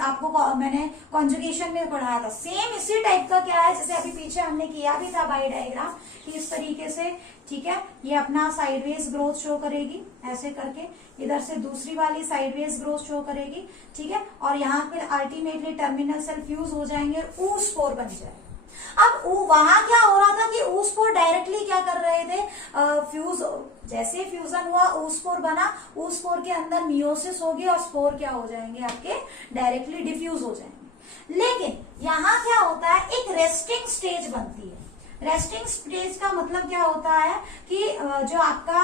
आपको मैंने कॉन्जुगेशन में पढ़ाया था, सेम इसी टाइप का क्या है, जैसे अभी पीछे हमने किया भी था बाई डायग्राम कि इस तरीके से, ठीक है, ये अपना साइडवेज ग्रोथ शो करेगी ऐसे करके, इधर से दूसरी वाली साइडवेज ग्रोथ शो करेगी, ठीक है, और यहाँ पे अल्टीमेटली टर्मिनल सेल फ्यूज हो जाएंगे, ऊ स्पोर बन जाएगा। अब वहां क्या हो रहा था कि ऊ स्पोर डायरेक्टली क्या कर रहे थे, फ्यूज, जैसे फ्यूजन हुआ ऊ स्पोर बना, ऊ स्पोर के अंदर मियोसिस होगी और स्पोर क्या हो जाएंगे आपके डायरेक्टली डिफ्यूज हो जाएंगे। लेकिन यहाँ क्या होता है, एक रेस्टिंग स्टेज बनती है। रेस्टिंग स्टेज का मतलब क्या होता है कि जो आपका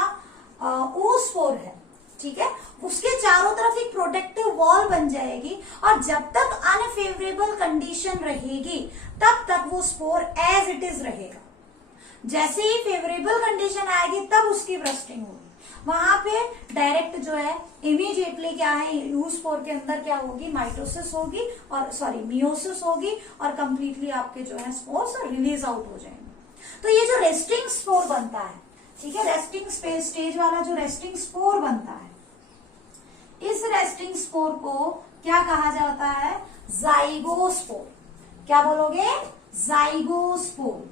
ऊ स्पोर है, ठीक है, उसके चारों तरफ एक प्रोटेक्टिव वॉल बन जाएगी और जब तक अनफेवरेबल कंडीशन रहेगी तब तक वो स्पोर एज इट इज रहेगा। जैसे ही फेवरेबल कंडीशन आएगी तब उसकी ब्रस्टिंग होगी। वहां पे डायरेक्ट जो है इमीडिएटली क्या है, यू स्पोर के अंदर क्या होगी, माइटोसिस होगी और सॉरी मियोसिस होगी और कंप्लीटली आपके जो है स्पोर्स रिलीज आउट हो जाएंगे। तो ये जो रेस्टिंग स्पोर बनता है, ठीक है, रेस्टिंग स्टेज वाला जो रेस्टिंग स्पोर बनता है, इस रेस्टिंग स्पोर को क्या कहा जाता है, जाइगोस्पोर। क्या बोलोगे, जाइगोस्पोर,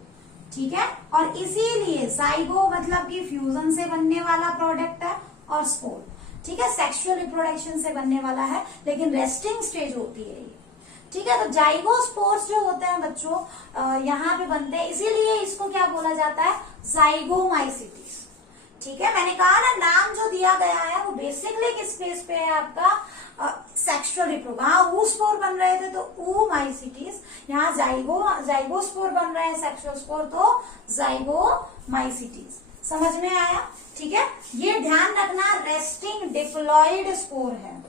ठीक है। और इसीलिए जाइगो मतलब कि फ्यूजन से बनने वाला प्रोडक्ट है और स्पोर, ठीक है, सेक्सुअल रिप्रोडक्शन से बनने वाला है, लेकिन रेस्टिंग स्टेज होती है ये, ठीक है। तो जाइगोस्पोर्स जो होते हैं बच्चों यहाँ पे बनते हैं, इसीलिए इसको क्या बोला जाता है, जाइगोमाइसिटीज, ठीक है। मैंने कहा ना, नाम जो दिया गया है वो बेसिकली किस बेस पे है आपका, सेक्सुअल रिप्रोडक्शन। वहां ऊ स्पोर बन रहे थे तो ऊ माइसिटीज, यहाँ जाइगोस्पोर बन रहे हैं सेक्सुअल स्पोर तो जाइगोमाइसिटीज। समझ में आया, ठीक है। ये ध्यान रखना, रेस्टिंग डिप्लॉइड स्पोर है,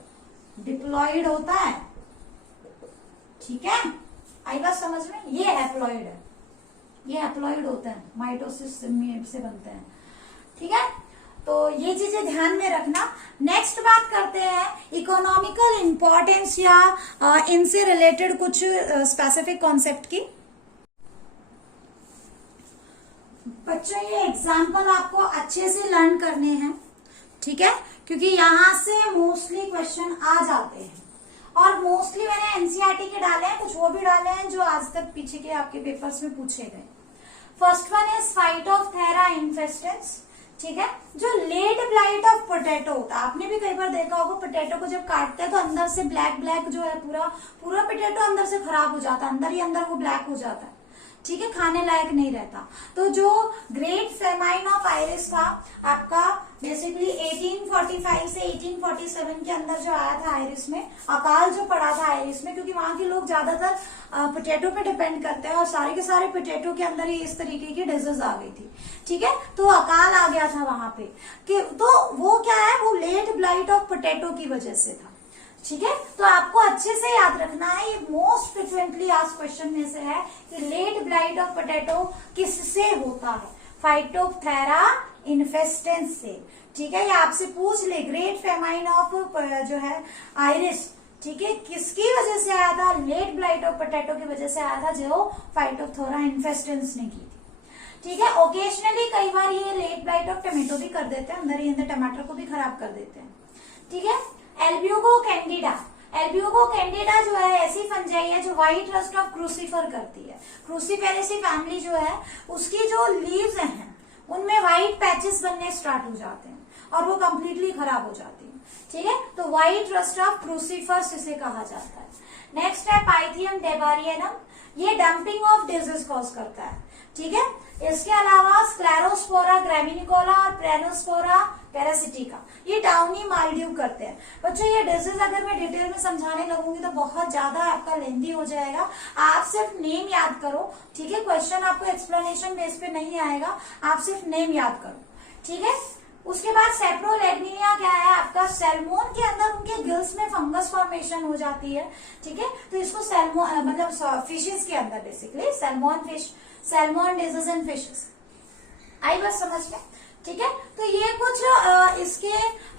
डिप्लॉइड होता है, ठीक है, आई बात समझ में। ये हैप्लॉइड है, ये हैप्लॉइड होते हैं, माइटोसिस से बनते हैं, ठीक है। तो ये चीजें ध्यान में रखना। नेक्स्ट बात करते हैं इकोनॉमिकल इंपॉर्टेंस या इनसे रिलेटेड कुछ स्पेसिफिक कॉन्सेप्ट की। बच्चों ये एग्जाम्पल आपको अच्छे से लर्न करने हैं, ठीक है, क्योंकि यहां से मोस्टली क्वेश्चन आ जाते हैं और मोस्टली मैंने एनसीईआरटी के डाले हैं, कुछ वो भी डाले हैं जो आज तक पीछे के आपके पेपर्स में पूछे गए। फर्स्ट वन इज फाइटोप्थेरा इन्फेस्टेंस, ठीक है, जो लेट ब्लाइट ऑफ पोटैटो होता है। आपने भी कई बार देखा होगा, पोटैटो को जब काटते हैं तो अंदर से ब्लैक ब्लैक जो है पूरा पोटैटो अंदर से खराब हो जाता है, अंदर ही अंदर वो ब्लैक हो जाता है, ठीक है, खाने लायक नहीं रहता। तो जो ग्रेट फेमाइन ऑफ आयरिस था आपका बेसिकली 1845 से 1847 के अंदर जो आया था आयरिस में, अकाल जो पड़ा था आयरिस में, क्योंकि वहां के लोग ज्यादातर पोटैटो पे डिपेंड करते हैं और सारे के सारे पोटैटो के अंदर ही इस तरीके की डिजीज आ गई थी, ठीक है। तो अकाल आ गया था वहां पे कि तो वो क्या है, वो लेट ब्लाइट ऑफ पोटैटो की वजह से था, ठीक है। तो आपको अच्छे से याद रखना है, ये मोस्ट फ्रिक्वेंटली आस्क्ड क्वेश्चन में से है कि लेट ब्लाइट ऑफ पोटैटो किससे होता है, फाइटोप्थेरा इन्फेस्टेंस से, ठीक है। ये आपसे पूछ ले, ग्रेट फेमाइन ऑफ जो है आयरिस, ठीक है, किसकी वजह से आया था, लेट ब्लाइट ऑफ पोटैटो की वजह से आया था, जो फाइटोप्थेरा इन्फेस्टेंस ने की थी, ठीक है। ओकेजनली कई बार ये लेट ब्लाइट ऑफ टमेटो भी कर देते हैं, अंदर ही अंदर टमाटर को भी खराब कर देते हैं, ठीक है। एल्ब्यूगो कैंडिडा, एल्ब्यूगो कैंडिडा जो है ऐसी फंजाई है जो व्हाइट रस्ट ऑफ क्रूसीफर करती है। क्रूसीफेरेसी फैमिली जो है उसकी जो लीव्स हैं उनमें व्हाइट पैचेस बनने स्टार्ट हो जाते हैं और वो कंप्लीटली खराब हो जाती है, ठीक है। तो व्हाइट रस्ट ऑफ क्रूसीफर्स इसे कहा जाता है। नेक्स्ट है पाइथियम डेबारियनम, ये डंपिंग ऑफ डिजीज कॉज करता है, ठीक है। इसके अलावा स्क्लेरोस्पोरा ग्रेमिनिकोला और प्रेनोस्पोरा पैरासिटिका, ये डाउनी माइल्ड्यू करते हैं। बच्चों ये डिजीज अगर मैं डिटेल में समझाने लगूंगी तो बहुत ज्यादा आपका लेंदी हो जाएगा, आप सिर्फ नेम याद करो, ठीक है। क्वेश्चन आपको एक्सप्लेनेशन बेस पे नहीं आएगा, आप सिर्फ नेम याद करो, ठीक है। उसके बाद सेप्रोलेग्निया क्या है आपका, सैल्मोन के अंदर उनके गिल्स में फंगस फॉर्मेशन हो जाती है, ठीक है। तो इसको सैल्मोन मतलब फिशेस के अंदर basically salmon fish, salmon disease in fishes, आई बस समझ में, ठीक है। तो ये कुछ इसके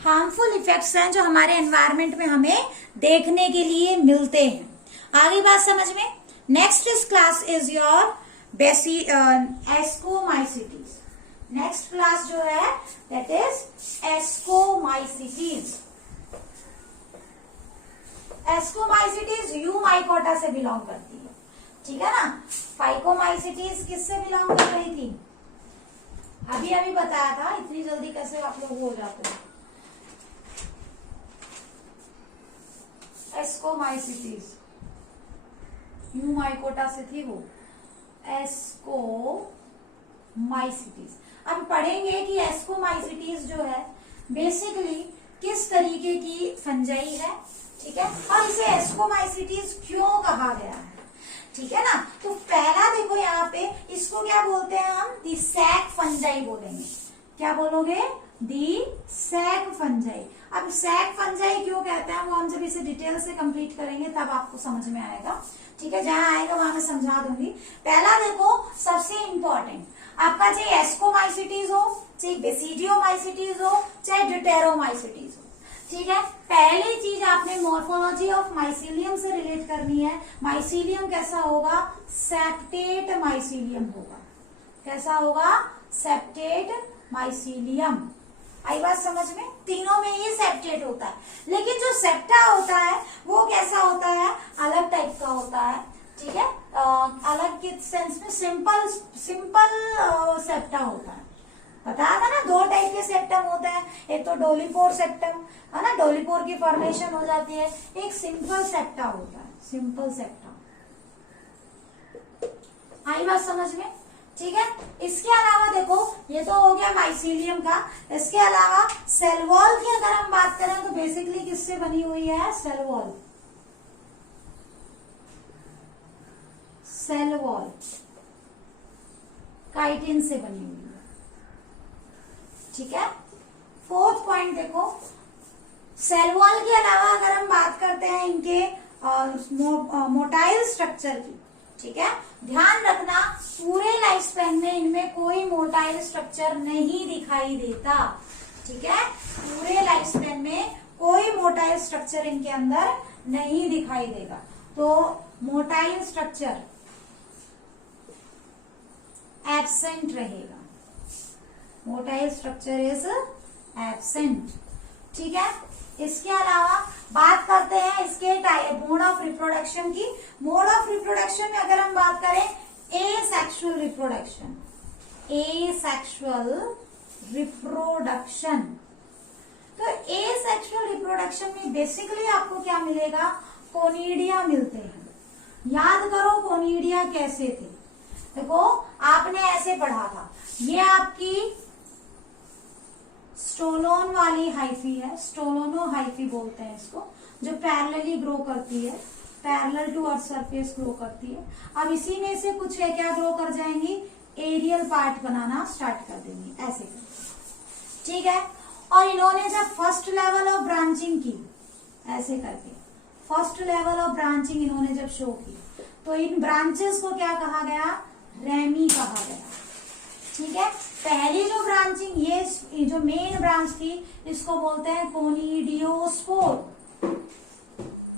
हार्मफुल इफेक्ट्स हैं जो हमारे एनवायरनमेंट में हमें देखने के लिए मिलते हैं। आगे बात समझ में। नेक्स्ट इस क्लास इज योर बेसी एस्कोमाइसिटीज, नेक्स्ट क्लास जो है that is ascomycetes. Ascomycetes you mycota से बिलोंग करती है, ठीक है ना। फाइकोमाइसिटीज किससे बिलोंग कर रही थी, अभी अभी बताया था, इतनी जल्दी कैसे आप लोग हो जाते हैं। एस्कोमाइसिटीज, यूमाइकोटा से थी वो, एस्कोमाइसिटीज। अब पढ़ेंगे कि एस्कोमाइसिटीज जो है बेसिकली किस तरीके की फंजाई है, ठीक है, और इसे एस्कोमाइसिटीज क्यों कहा गया है, ठीक है ना। तो पहला देखो यहाँ पे, इसको क्या बोलते हैं हम, दी सैक फंजाई बोलेंगे। क्या बोलोगे, दी सैक फंजाई। अब सैक फंजाई क्यों कहते हैं वो हम जब इसे डिटेल से कंप्लीट करेंगे तब आपको समझ में आएगा, ठीक है, जहां आएगा वहां मैं समझा दूंगी। पहला देखो, सबसे इंपॉर्टेंट, आपका चाहे एस्कोमाइसिटीज हो, चाहे बेसिडियोमाइसिटीज हो, चाहे ड्यूटेरोमाइसिटीज हो, ठीक है। पहली चीज आपने मॉर्फोलॉजी ऑफ माइसीलियम से रिलेट करनी है। माइसीलियम कैसा होगा, सेप्टेट माइसीलियम होगा। कैसा होगा, सेप्टेट माइसीलियम। आई बात समझ में, तीनों में ही सेप्टेट होता है, लेकिन जो सेप्टा होता है वो कैसा होता है, अलग टाइप का होता है, ठीक है, अलग के सेंस में सिंपल सेप्टा होता है। बताया था ना, दो टाइप के सेप्टम होते हैं, एक तो डोलीपोर सेप्टम है ना, डोलीपोर की फॉर्मेशन हो जाती है, एक सिंपल सेप्टा होता है, सिंपल सेप्टा। आई बात समझ में, ठीक है। इसके अलावा देखो, ये तो हो गया माइसीलियम का। इसके अलावा सेल वॉल की अगर हम बात करें तो बेसिकली किससे बनी हुई है, cell wall, cell wall chitin से बनी हुई है, ठीक है। फोर्थ पॉइंट देखो, सेल वॉल के अलावा अगर हम बात करते हैं इनके मोटाइल स्ट्रक्चर की, ठीक है, ध्यान रखना पूरे लाइफ स्पैन में इनमें कोई मोटाइल स्ट्रक्चर नहीं दिखाई देता, ठीक है, पूरे लाइफ स्पैन में कोई मोटाइल स्ट्रक्चर इनके अंदर नहीं दिखाई देगा। तो मोटाइल स्ट्रक्चर एब्सेंट रहेगा, मोटाइल स्ट्रक्चर इज एब्सेंट, ठीक है। इसके अलावा बात करते हैं इसके मोड ऑफ रिप्रोडक्शन की। मोड ऑफ रिप्रोडक्शन में अगर हम बात करें, एसेक्सुअल रिप्रोडक्शन, एसेक्सुअल रिप्रोडक्शन। तो एसेक्सुअल रिप्रोडक्शन में बेसिकली आपको क्या मिलेगा, कोनिडिया मिलते हैं। याद करो कोनिडिया कैसे थे, देखो आपने ऐसे पढ़ा था, ये आपकी स्टोलोन वाली हाइफी है, स्टोलोनो हाइफी बोलते हैं इसको, जो पैरेलली ग्रो करती है, parallel to earth surface grow करती है। अब इसी में से कुछ है क्या ग्रो कर जाएंगी, एरियल पार्ट बनाना स्टार्ट कर देंगी, ऐसे करके, ठीक है। और इन्होंने जब फर्स्ट लेवल ऑफ ब्रांचिंग की, ऐसे करके फर्स्ट लेवल ऑफ ब्रांचिंग इन्होंने जब शो की, तो इन ब्रांचेस को क्या कहा गया, रेमी कहा गया, ठीक है। पहली जो ब्रांचिंग, ये जो मेन ब्रांच थी, इसको बोलते हैं कोनिडियोस्पोर,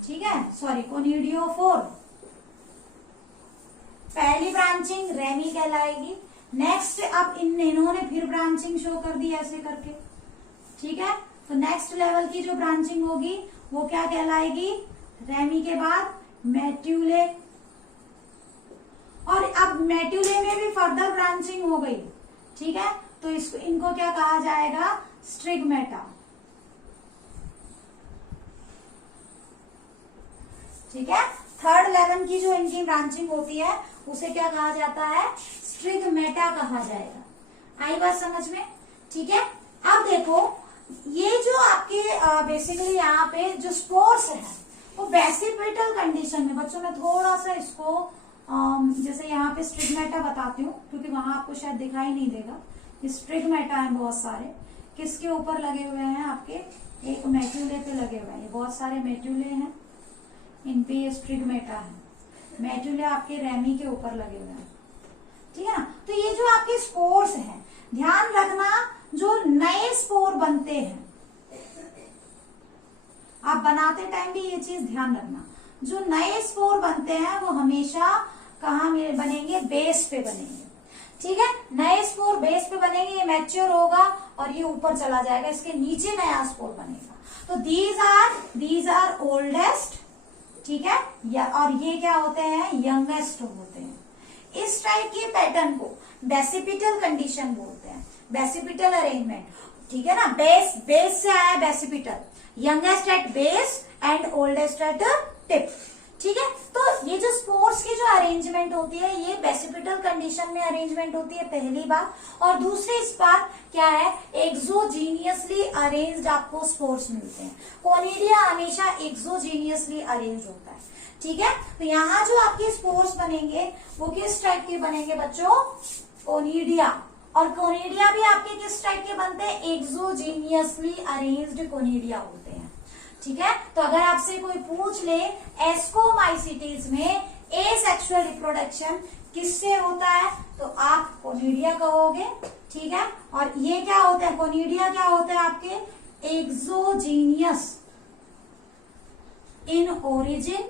ठीक है, सॉरी कोनिडियोफोर। पहली ब्रांचिंग रेमी कहलाएगी। नेक्स्ट अब इन्होंने फिर ब्रांचिंग शो कर दी ऐसे करके, ठीक है। तो नेक्स्ट लेवल की जो ब्रांचिंग होगी वो क्या कहलाएगी, रेमी के बाद मेट्यूले, और अब मेट्यूले में भी फर्दर ब्रांचिंग हो गई, ठीक है। तो इसको इनको क्या कहा जाएगा, स्ट्रिगमेटा, ठीक है। थर्ड लेवल की जो इनकी ब्रांचिंग होती है उसे क्या कहा जाता है, स्ट्रिगमेटा कहा जाएगा। आई बात समझ में, ठीक है। अब देखो, ये जो आपके बेसिकली यहाँ पे जो स्पोर्स है वो बेसिपिटल कंडीशन में, बच्चों में थोड़ा सा इसको जैसे यहाँ पे स्ट्रिगमेटा बताती हूँ क्योंकि वहां आपको शायद दिखाई नहीं देगा, स्ट्रिगमेटा है बहुत सारे, किसके ऊपर लगे हुए हैं, आपके एक मेट्यूले पे लगे हुए हैं, ये बहुत सारे मेट्यूले हैं, इन पे ये स्ट्रिगमेटा है, मेट्यूले आपके रेमी के ऊपर लगे हुए हैं, ठीक है ना। तो ये जो आपके स्पोर्स हैं, ध्यान रखना जो नए स्पोर बनते हैं, आप बनाते टाइम भी ये चीज ध्यान रखना, जो नए स्पोर बनते हैं वो हमेशा कहाँ बनेंगे, बेस पे बनेंगे, ठीक है। नए स्पोर बेस पे बनेंगे, ये मैच्योर होगा और ये ऊपर चला जाएगा, इसके नीचे नया स्पोर बनेगा। तो दीज आर ओल्डेस्ट, ठीक है, या और ये क्या होते हैं, यंगेस्ट होते हैं। इस टाइप के पैटर्न को डेसिपिटल कंडीशन बोलते हैं। बेसिपिटल अरेंजमेंट, ठीक है ना। बेस से आया basipetal, youngest at base and oldest at tip, ठीक है। तो ये जो स्पोर्स की जो अरेंजमेंट होती है ये बेसिपिटल कंडीशन में अरेंजमेंट होती है पहली बात, और दूसरी इस बात क्या है, एक्सोजीनियसली अरेंज्ड आपको स्पोर्स मिलते हैं। कोनिडिया हमेशा एक्सोजीनियसली अरेंज होता है, ठीक है। तो यहाँ जो आपके स्पोर्स बनेंगे वो किस टाइप के बनेंगे बच्चों, कोनिडिया, और कोनिडिया भी आपके किस टाइप के बनते हैं, एक्सोजीनियसली अरेंज्ड कोनिडिया होते हैं, ठीक है। तो अगर आपसे कोई पूछ ले एस्कोमाइसिटीज में एसेक्सुअल रिप्रोडक्शन किससे होता है तो आप कोनिडिया कहोगे, ठीक है। और ये क्या होता है, कोनिडिया क्या होता है आपके एक्सोजीनियस इन ओरिजिन,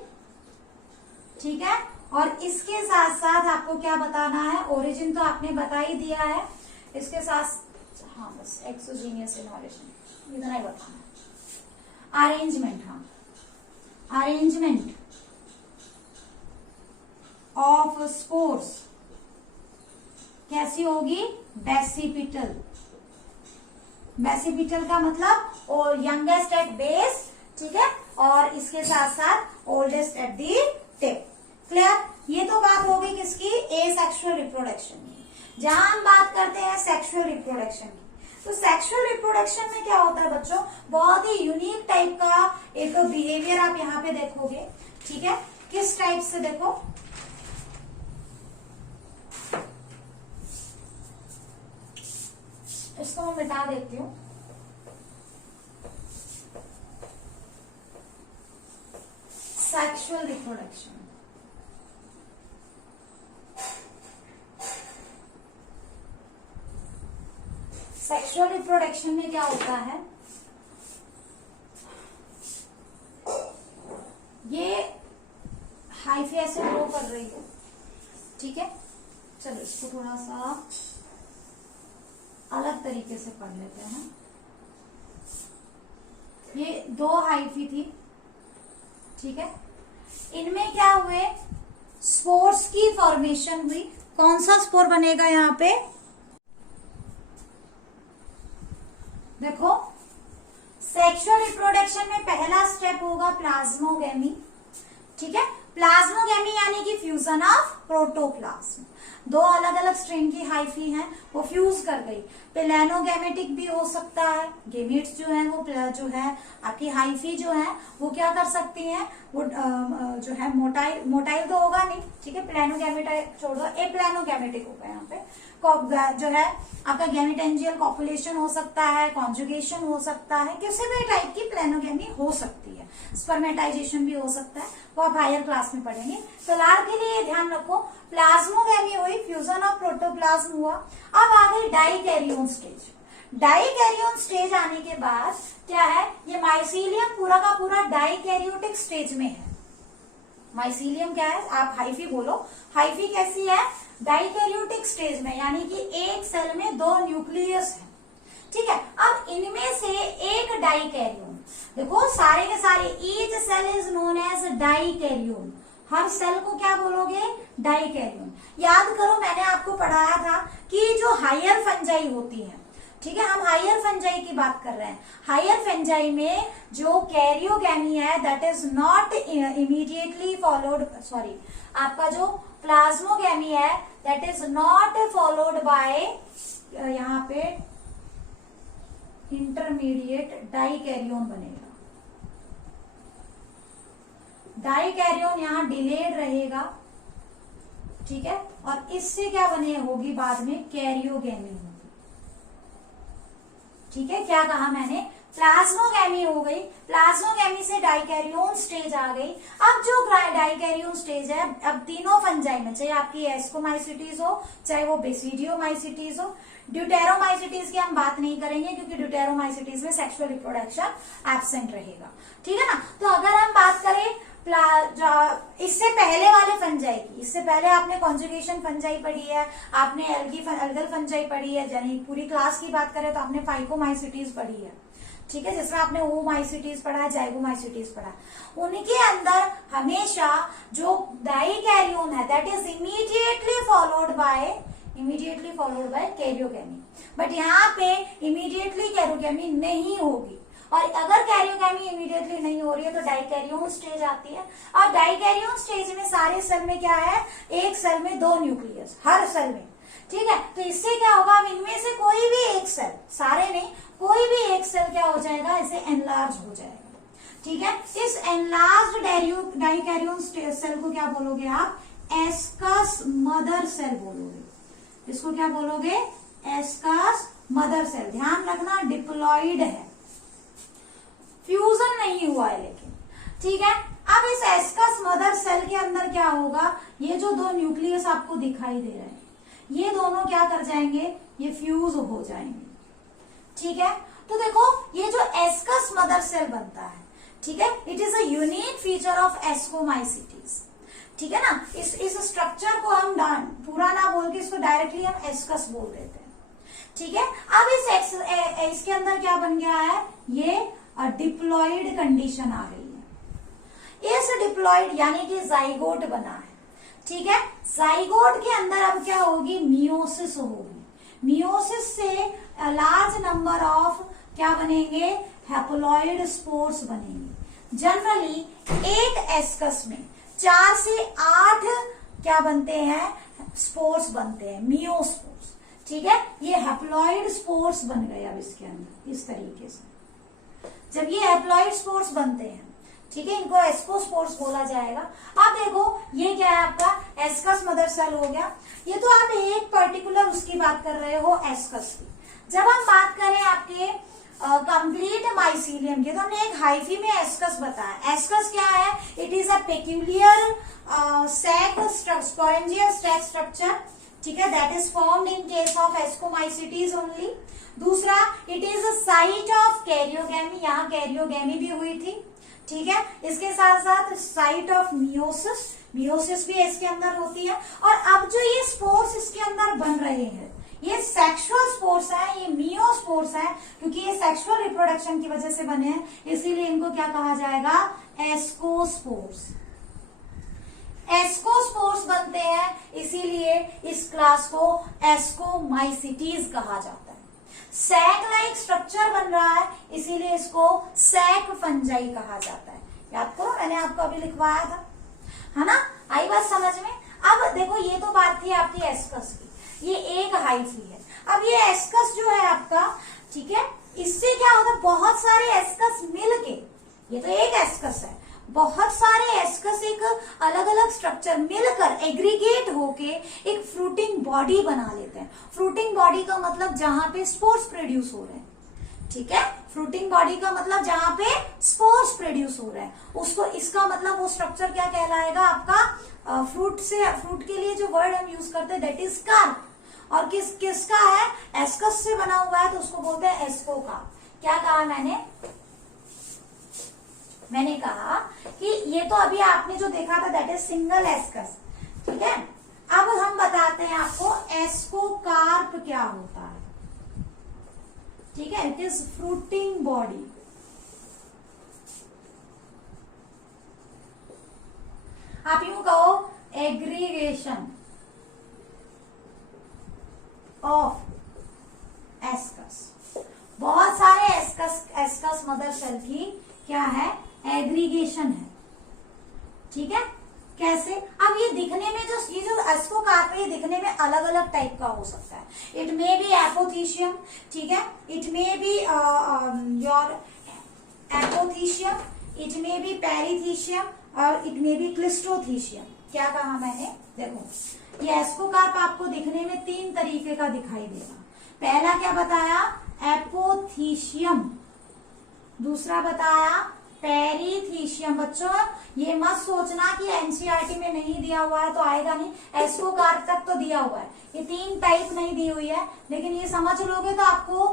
ठीक है। और इसके साथ साथ आपको क्या बताना है, ओरिजिन तो आपने बता ही दिया है, इसके साथ हाँ बस एक्सोजीनियस इन ओरिजिन इतना ही बताना है। अरेंजमेंट, हाँ अरेंजमेंट ऑफ स्पोर्स कैसी होगी, बेसिपिटल, बेसिपिटल का मतलब और यंगेस्ट एट बेस, ठीक है, और इसके साथ साथ oldest at the tip. Clear, ये तो बात हो गई किसकी, एसेक्सुअल रिप्रोडक्शन की। जहां हम बात करते हैं सेक्सुअल रिप्रोडक्शन की, तो सेक्सुअल रिप्रोडक्शन में क्या होता है बच्चों, बहुत ही यूनिक टाइप का एक बिहेवियर आप यहाँ पे देखोगे, ठीक है। किस टाइप से, देखो इसको मैं मिटा देती हूँ। सेक्सुअल रिप्रोडक्शन, सेक्सुअल रिप्रोडक्शन में क्या होता है, ये हाइफी ऐसे ग्रो कर रही हो, ठीक है। चलो इसको थोड़ा सा अलग तरीके से पढ़ लेते हैं। ये दो हाइफी थी, ठीक है। इनमें क्या हुए, स्पोर्स की फॉर्मेशन हुई। कौन सा स्पोर बनेगा यहाँ पे, देखो सेक्सुअल रिप्रोडक्शन में पहला स्टेप होगा प्लाज्मोगेमी, ठीक है। प्लाज्मोगेमी यानी कि फ्यूजन ऑफ प्रोटोप्लाज्म, दो अलग अलग स्ट्रेन की हाइफी हैं वो फ्यूज कर गई। प्लेनोगेमेटिक भी हो सकता है, गेमेट्स जो है वो जो है आपकी हाइफी जो है वो क्या कर सकती हैं, वो जो है मोटाइल तो होगा नहीं, ठीक है। प्लेनोगेमेटिक छोड़ दो, एप्लेनोगेमेटिक होगा यहाँ पे, जो है आपका गैमेटेंजियल कॉपुलेशन हो सकता है, कॉन्जुगेशन हो सकता है, किसी भी टाइप की प्लेनोगेमी हो सकती है, स्पर्मेटाइजेशन भी हो सकता है, वो आप हायर क्लास में पढ़ेंगे। फिलहाल के लिए ध्यान रखो, प्लाज्मोगेमी हुई, फ्यूजन ऑफ प्रोटोप्लाज्म हुआ। अब आ गई डाइकैरियोन स्टेज। डाइकैरियोन स्टेज आने के बाद क्या है, ये माइसीलियम पूरा का पूरा डाइकैरियोटिक स्टेज में है। माइसीलियम क्या है, आप हाइफी बोलो, हाइफी कैसी है, डाइकैरियोटिक स्टेज में, यानी कि एक सेल में दो न्यूक्लियस है, ठीक है। अब इनमें से एक डाइकैरियोन, देखो सारे के सारे, each cell is known as dikaryon, हर सेल को क्या बोलोगे, डाइकैरियोन। याद करो मैंने आपको पढ़ाया था कि जो हायर फंजाई होती है, ठीक है, हम हायर फंजाई की बात कर रहे हैं। हायर फंजाई में जो कैरियोगेमी है that is not immediately followed, sorry आपका जो प्लाज्मोगेमी है that is not followed by यहाँ पे इंटरमीडिएट डाइकैरियोन बनेगा। डाइकैरियोन यहाँ डिलेड रहेगा, ठीक है, और इससे क्या बने होगी बाद में कैरियोगेमी होगी, ठीक है। क्या कहा मैंने, प्लाज्मोगेमी हो गई, प्लाज्मोगेमी से डाइकैरियोन स्टेज आ गई। अब जो डाइकैरियोन स्टेज है, अब तीनों फंजाई में, चाहे आपकी एस्कोमाइसिटीज हो, चाहे वो बेसिडियोमाइसिटीज हो, ड्यूटेरोमाइसिटीज की हम बात नहीं करेंगे क्योंकि ड्यूटेरोमाइसिटीज में सेक्सुअल रिप्रोडक्शन एब्सेंट रहेगा, ठीक है ना। तो अगर हम बात करें इससे पहले वाले फंजाई की, इससे पहले आपने कॉन्जुगेशन फंजाई पढ़ी है, आपने एल्गल फंजाई पढ़ी है, यानी पूरी क्लास की बात करें तो आपने फाइकोमाइसिटीज पढ़ी है, ठीक है, जिसमें आपने ओमाइसिटीज पढ़ा है, जाइगोमाइसिटीज पढ़ा। उनके अंदर हमेशा जो डाइकैरियोन है that is immediately followed by immediately followed by karyogamy. But यहाँ पे इमीडिएटली कैरियोगेमी नहीं होगी, और अगर कैरियोगेमी इमीडिएटली नहीं हो रही है तो डाइकैरियोन स्टेज आती है। और डाइकैरियोन स्टेज में सारे सेल में क्या है, एक सेल में 2 न्यूक्लियस, हर सेल में, ठीक है। तो इससे क्या होगा, अब इनमें से कोई भी एक सेल, सारे नहीं, कोई भी एक सेल क्या हो जाएगा, इसे एनलार्ज हो जाएगा, ठीक है। इस एनलार्ज्ड डाइकैरियोन सेल को क्या बोलोगे आप, एस्कस मदर सेल बोलोगे। इसको क्या बोलोगे, एस्कस मदर सेल। ध्यान रखना डिप्लॉइड है, फ्यूजन नहीं हुआ है लेकिन, ठीक है। अब इस एस्कस मदर सेल के अंदर क्या होगा, ये जो 2 न्यूक्लियस आपको दिखाई दे रहे हैं, ये दोनों क्या कर जाएंगे, ये फ्यूज हो जाएंगे, ठीक है। तो देखो ये जो एस्कस मदर सेल बनता है, ठीक है, it is a unique feature of ascomycetes, ठीक है ना। इस स्ट्रक्चर को हम पूरा ना बोल के इसको डायरेक्टली हम एस्कस बोल देते हैं, ठीक है। अब इसके अंदर क्या बन गया है, ये डिप्लॉइड कंडीशन आ रही है। इस डिप्लॉइड यानी कि जाइगोट बना है, ठीक है। जाइगोट के अंदर अब क्या होगी, मियोसिस होगी। मियोसिस से लार्ज नंबर ऑफ क्या बनेंगे, हैप्लॉइड स्पोर्स बनेंगे। जनरली एक एस्कस में 4 से 8 क्या बनते हैं, स्पोर्स बनते हैं, मियोस्पोर्स, ठीक है। ये हैप्लॉइड स्पोर्स बन गए अब इसके अंदर इस तरीके से। जब ये हैप्लॉइड स्पोर्स बनते हैं, ठीक है, इनको एस्कोस्पोर्स बोला जाएगा। अब देखो ये क्या है, आपका एस्कस मदर सेल हो गया। ये तो आप एक पर्टिकुलर उसकी बात कर रहे हो, एस्कस की। जब हम बात करें आपके कंप्लीट माइसीलियम की, तो हमने एक हाइफी में एस्कस बताया। एस्कस क्या है, it is a peculiar sac sporangial sac structure, ठीक है, that is formed in case of ascomycetes only. दूसरा, it is a site of karyogamy, यहाँ कैरियोगेमी भी हुई थी, ठीक है। इसके साथ साथ साइट ऑफ मियोसिस, मियोसिस भी इसके अंदर होती है। और अब जो ये स्पोर्स इसके अंदर बन रहे हैं, ये सेक्सुअल स्पोर्स है, ये मियोस्पोर्स है, क्योंकि ये सेक्सुअल रिप्रोडक्शन की वजह से बने हैं, इसीलिए इनको क्या कहा जाएगा, एस्कोस्पोर्स। एस्कोस्पोर्स बनते हैं, इसीलिए इस क्लास को एस्कोमाइसिटीज कहा जाता है। सैक लाइक स्ट्रक्चर बन रहा है, इसीलिए इसको सैक फंजाई कहा जाता है। याद करो, मैंने आपको अभी लिखवाया था, है ना। आई बात समझ में। अब देखो ये तो बात थी आपकी एस्कस की, ये एक हाइफी है। अब ये एस्कस जो है आपका, ठीक है, इससे क्या होता है, बहुत सारे एस्कस मिलके, ये तो एक एस्कस है, बहुत सारे एस्कस एक अलग अलग स्ट्रक्चर मिलकर एग्रीगेट होके एक फ्रूटिंग बॉडी बना लेते हैं। फ्रूटिंग बॉडी का मतलब जहां पे स्पोर्स प्रोड्यूस हो रहे हैं, ठीक है। फ्रूटिंग बॉडी का मतलब जहां पे स्पोर्स प्रोड्यूस हो रहे हैं, उसको, इसका मतलब वो स्ट्रक्चर क्या कहलाएगा आपका, फ्रूट के लिए जो वर्ड हम यूज करते हैं दैट इज कार्प। और किसका है, एस्कस से बना हुआ है, तो उसको बोलते हैं एस्कोकार्प। क्या कहा मैंने कहा कि ये तो अभी आपने जो देखा था दैट इज सिंगल एस्कस, ठीक है। अब हम बताते हैं आपको एस्कोकार्प क्या होता है, ठीक है। It is fruiting body. आप यूं कहो, एग्रीगेशन ऑफ एस्कस। बहुत सारे एस्कस मदर सेल की क्या है, एग्रीगेशन है, ठीक है। कैसे, अब ये दिखने में ये जो एस्कोकार्प है, ये दिखने में अलग अलग टाइप का हो सकता है। इट मे बी एपोथीशियम, ठीक है, it may be your apothecium, it may be perithecium, और इट मे बी क्लिस्ट्रोथीशियम। क्या कहा मैंने, देखो ये एस्कोकार्प आपको दिखने में 3 तरीके का दिखाई देगा। पहला क्या बताया, एपोथीशियम, दूसरा बताया पेरिथीशियम। बच्चों ये मत सोचना कि एनसीईआरटी में नहीं दिया हुआ है तो आएगा नहीं, एस्कोकार्प तक तो दिया हुआ है। ये 3 टाइप नहीं दी हुई है, लेकिन ये समझ लोगे तो आपको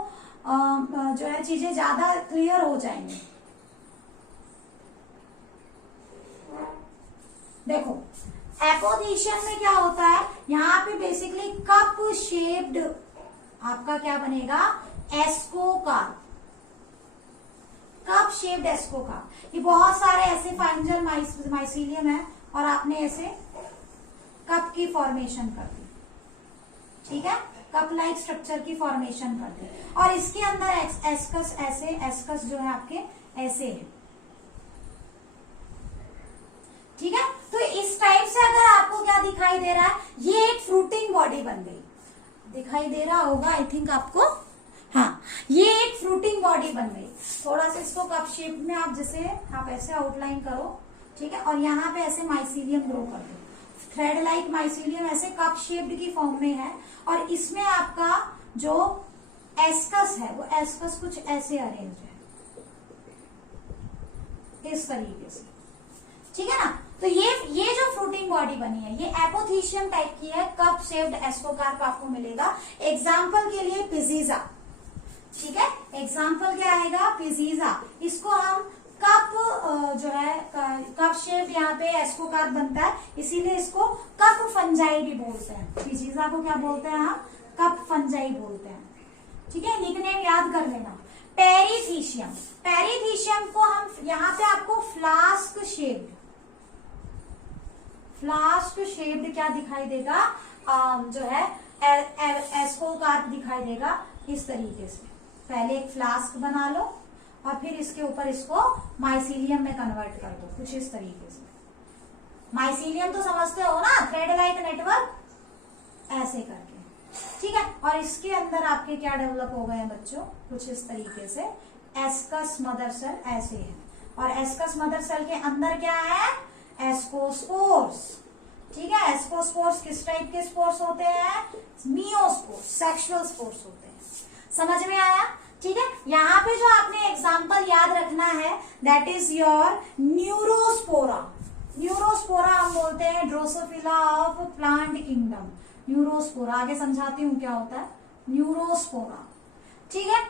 जो है चीजें ज्यादा क्लियर हो जाएंगी। देखो एपोथीशियम में क्या होता है, यहाँ पे बेसिकली कप शेप्ड आपका क्या बनेगा, एस्कोकार्प, कप शेप्ड एस्कोकार्प। ये बहुत सारे ऐसे फाइंजर माइसीलियम है और आपने ऐसे कप की फॉर्मेशन कर दी, ठीक है, कप लाइक स्ट्रक्चर की फॉर्मेशन करते हैं। और इसके अंदर एस्कस ऐसे, एस्कस जो है आपके ऐसे है, ठीक है। तो इस टाइप से अगर आपको क्या दिखाई दे रहा है, ये एक फ्रूटिंग बॉडी बन गई, दिखाई दे रहा होगा आई थिंक आपको, हाँ, ये एक फ्रूटिंग बॉडी बन गई। थोड़ा सा इसको कप शेप में आप जैसे आप ऐसे आउटलाइन करो, ठीक है, और यहाँ पे ऐसे माइसीलियम ग्रो कर दो, थ्रेड लाइक माइसीलियम ऐसे कप शेप्ड की फॉर्म में है। और इसमें आपका जो एस्कस है वो एस्कस कुछ ऐसे अरेंज है, इस तरीके से, ठीक है ना। तो ये जो फ्रूटिंग बॉडी बनी है ये एपोथीशियम टाइप की है, कप शेप्ड एस्कोकार्प आपको मिलेगा। एग्जाम्पल के लिए पिजीजा, ठीक है, एग्जाम्पल क्या आएगा, पिजीजा। इसको हम कप जो है कप शेप यहाँ पे एस्कोकार्प बनता है, इसीलिए इसको कप फंजाई भी बोलते हैं। पिजीजा को क्या बोलते हैं हम, कप फंजाई बोलते हैं, ठीक है। निकनेम याद कर लेना। पेरीथीशियम, पेरीथीशियम को हम यहाँ पे आपको फ्लास्क शेप्ड, फ्लास्क शेप्ड क्या दिखाई देगा, जो है एस्कोकार्प दिखाई देगा इस तरीके से। पहले एक फ्लास्क बना लो और फिर इसके ऊपर इसको माइसीलियम में कन्वर्ट कर दो, कुछ इस तरीके से। माइसीलियम तो समझते हो ना, थ्रेड लाइक नेटवर्क, ऐसे करके, ठीक है। और इसके अंदर आपके क्या डेवलप हो गए हैं बच्चों, कुछ इस तरीके से। एस्कस मदर सेल ऐसे है, और एस्कस मदर सेल के अंदर क्या है, एस्कोस्पोर्स, ठीक है। एस्कोस्पोर्स किस टाइप के स्पोर्स होते हैं, मियोस्पोर्स, सेक्सुअल स्पोर्स होते हैं। समझ में आया, ठीक है। यहाँ पे जो आपने एग्जाम्पल याद रखना है that is your Neurospora. Neurospora हम बोलते हैं Drosophila of plant kingdom, Neurospora. आगे समझाती हूँ क्या होता है न्यूरोस्पोरा, ठीक है।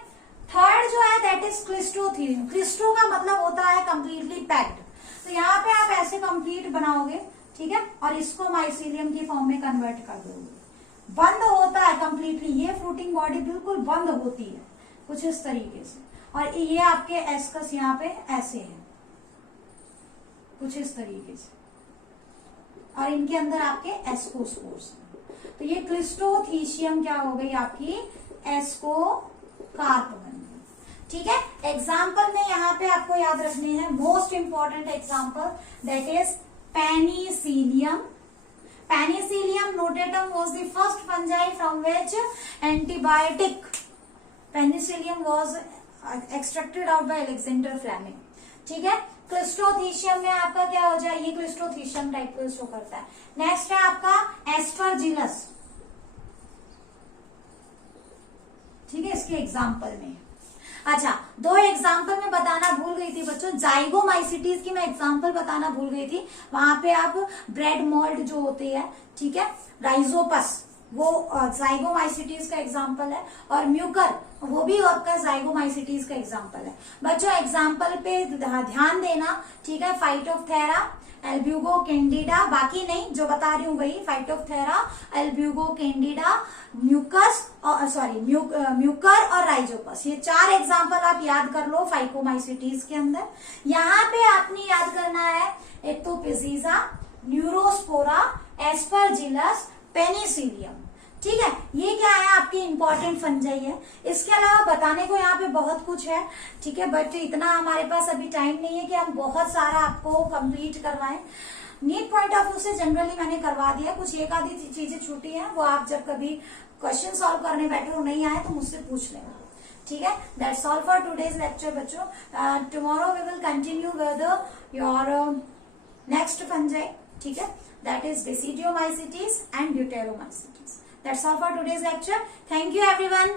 थर्ड जो है दैट इज क्लिस्ट्रोथीलियम। क्लिस्ट्रो का मतलब होता है कंप्लीटली पैक्ड, तो यहाँ पे आप ऐसे कंप्लीट बनाओगे, ठीक है, और इसको माइसीलियम की फॉर्म में कन्वर्ट कर दोगे, बंद होता है कंप्लीटली। ये फ्रूटिंग बॉडी बिल्कुल बंद होती है कुछ इस तरीके से। और ये आपके एस्कस यहाँ पे ऐसे है कुछ इस तरीके से, और इनके अंदर आपके एस्कोस्पोर्स। तो ये क्लिस्टोथीशियम क्या हो गई आपकी, एस्कोकार्प बन गई, ठीक है। एग्जाम्पल में यहाँ पे आपको याद रखने हैं most important example that is Penicillium. Penicillium notatum was the first fungi from which antibiotic penicillium was extracted out by Alexander Fleming, ठीक है। क्लिस्टोथीशियम में आपका क्या हो जाए, ये क्लिस्टोथीशियम टाइप को शो करता है। नेक्स्ट है आपका एस्परजिलस, ठीक है, इसके एग्जाम्पल में। अच्छा, दो एग्जाम्पल में बताना भूल गई थी बच्चों, जाइगोमाइसिटीज की मैं एग्जाम्पल बताना भूल गई थी। वहां पे आप ब्रेड मोल्ड जो होती है, ठीक है, राइजोपस, वो जाइगोमाइसिटीज का एग्जाम्पल है। और म्यूकर, वो भी आपका जाइगोमाइसिटीज का एग्जाम्पल है। बच्चों एग्जाम्पल पे ध्यान देना, ठीक है। फाइटोप्थेरा, एल्ब्यूगो कैंडिडा, बाकी नहीं जो बता रही हूँ वही, फाइटोप्थेरा, एल्ब्यूगो कैंडिडा, म्यूकस और म्यूकर और राइजोपस, ये चार एग्जाम्पल आप याद कर लो फाइकोमाइसिटीज के अंदर। यहाँ पे आपने याद करना है एक तो पिजीजा, न्यूरोस्पोरा, एस्परजिलस, पेनिसिलियम, ठीक है। ये क्या है आपकी इंपॉर्टेंट फंजाई है। इसके अलावा बताने को यहाँ पे बहुत कुछ है, ठीक है, बट इतना हमारे पास अभी टाइम नहीं है कि हम बहुत सारा आपको कंप्लीट करवाएं। नीट पॉइंट ऑफ व्यू से जनरली मैंने करवा दिया, कुछ एक आधी चीजें छूटी हैं, वो आप जब कभी क्वेश्चन सॉल्व करने बैठे हो नहीं आए तो मुझसे पूछ लेना, ठीक है। That's all for today's lecture बच्चों। Tomorrow we will continue with your next fungi, ठीक है, that is basidiomycetes and deuteromycetes. That's all for today's lecture. Thank you everyone.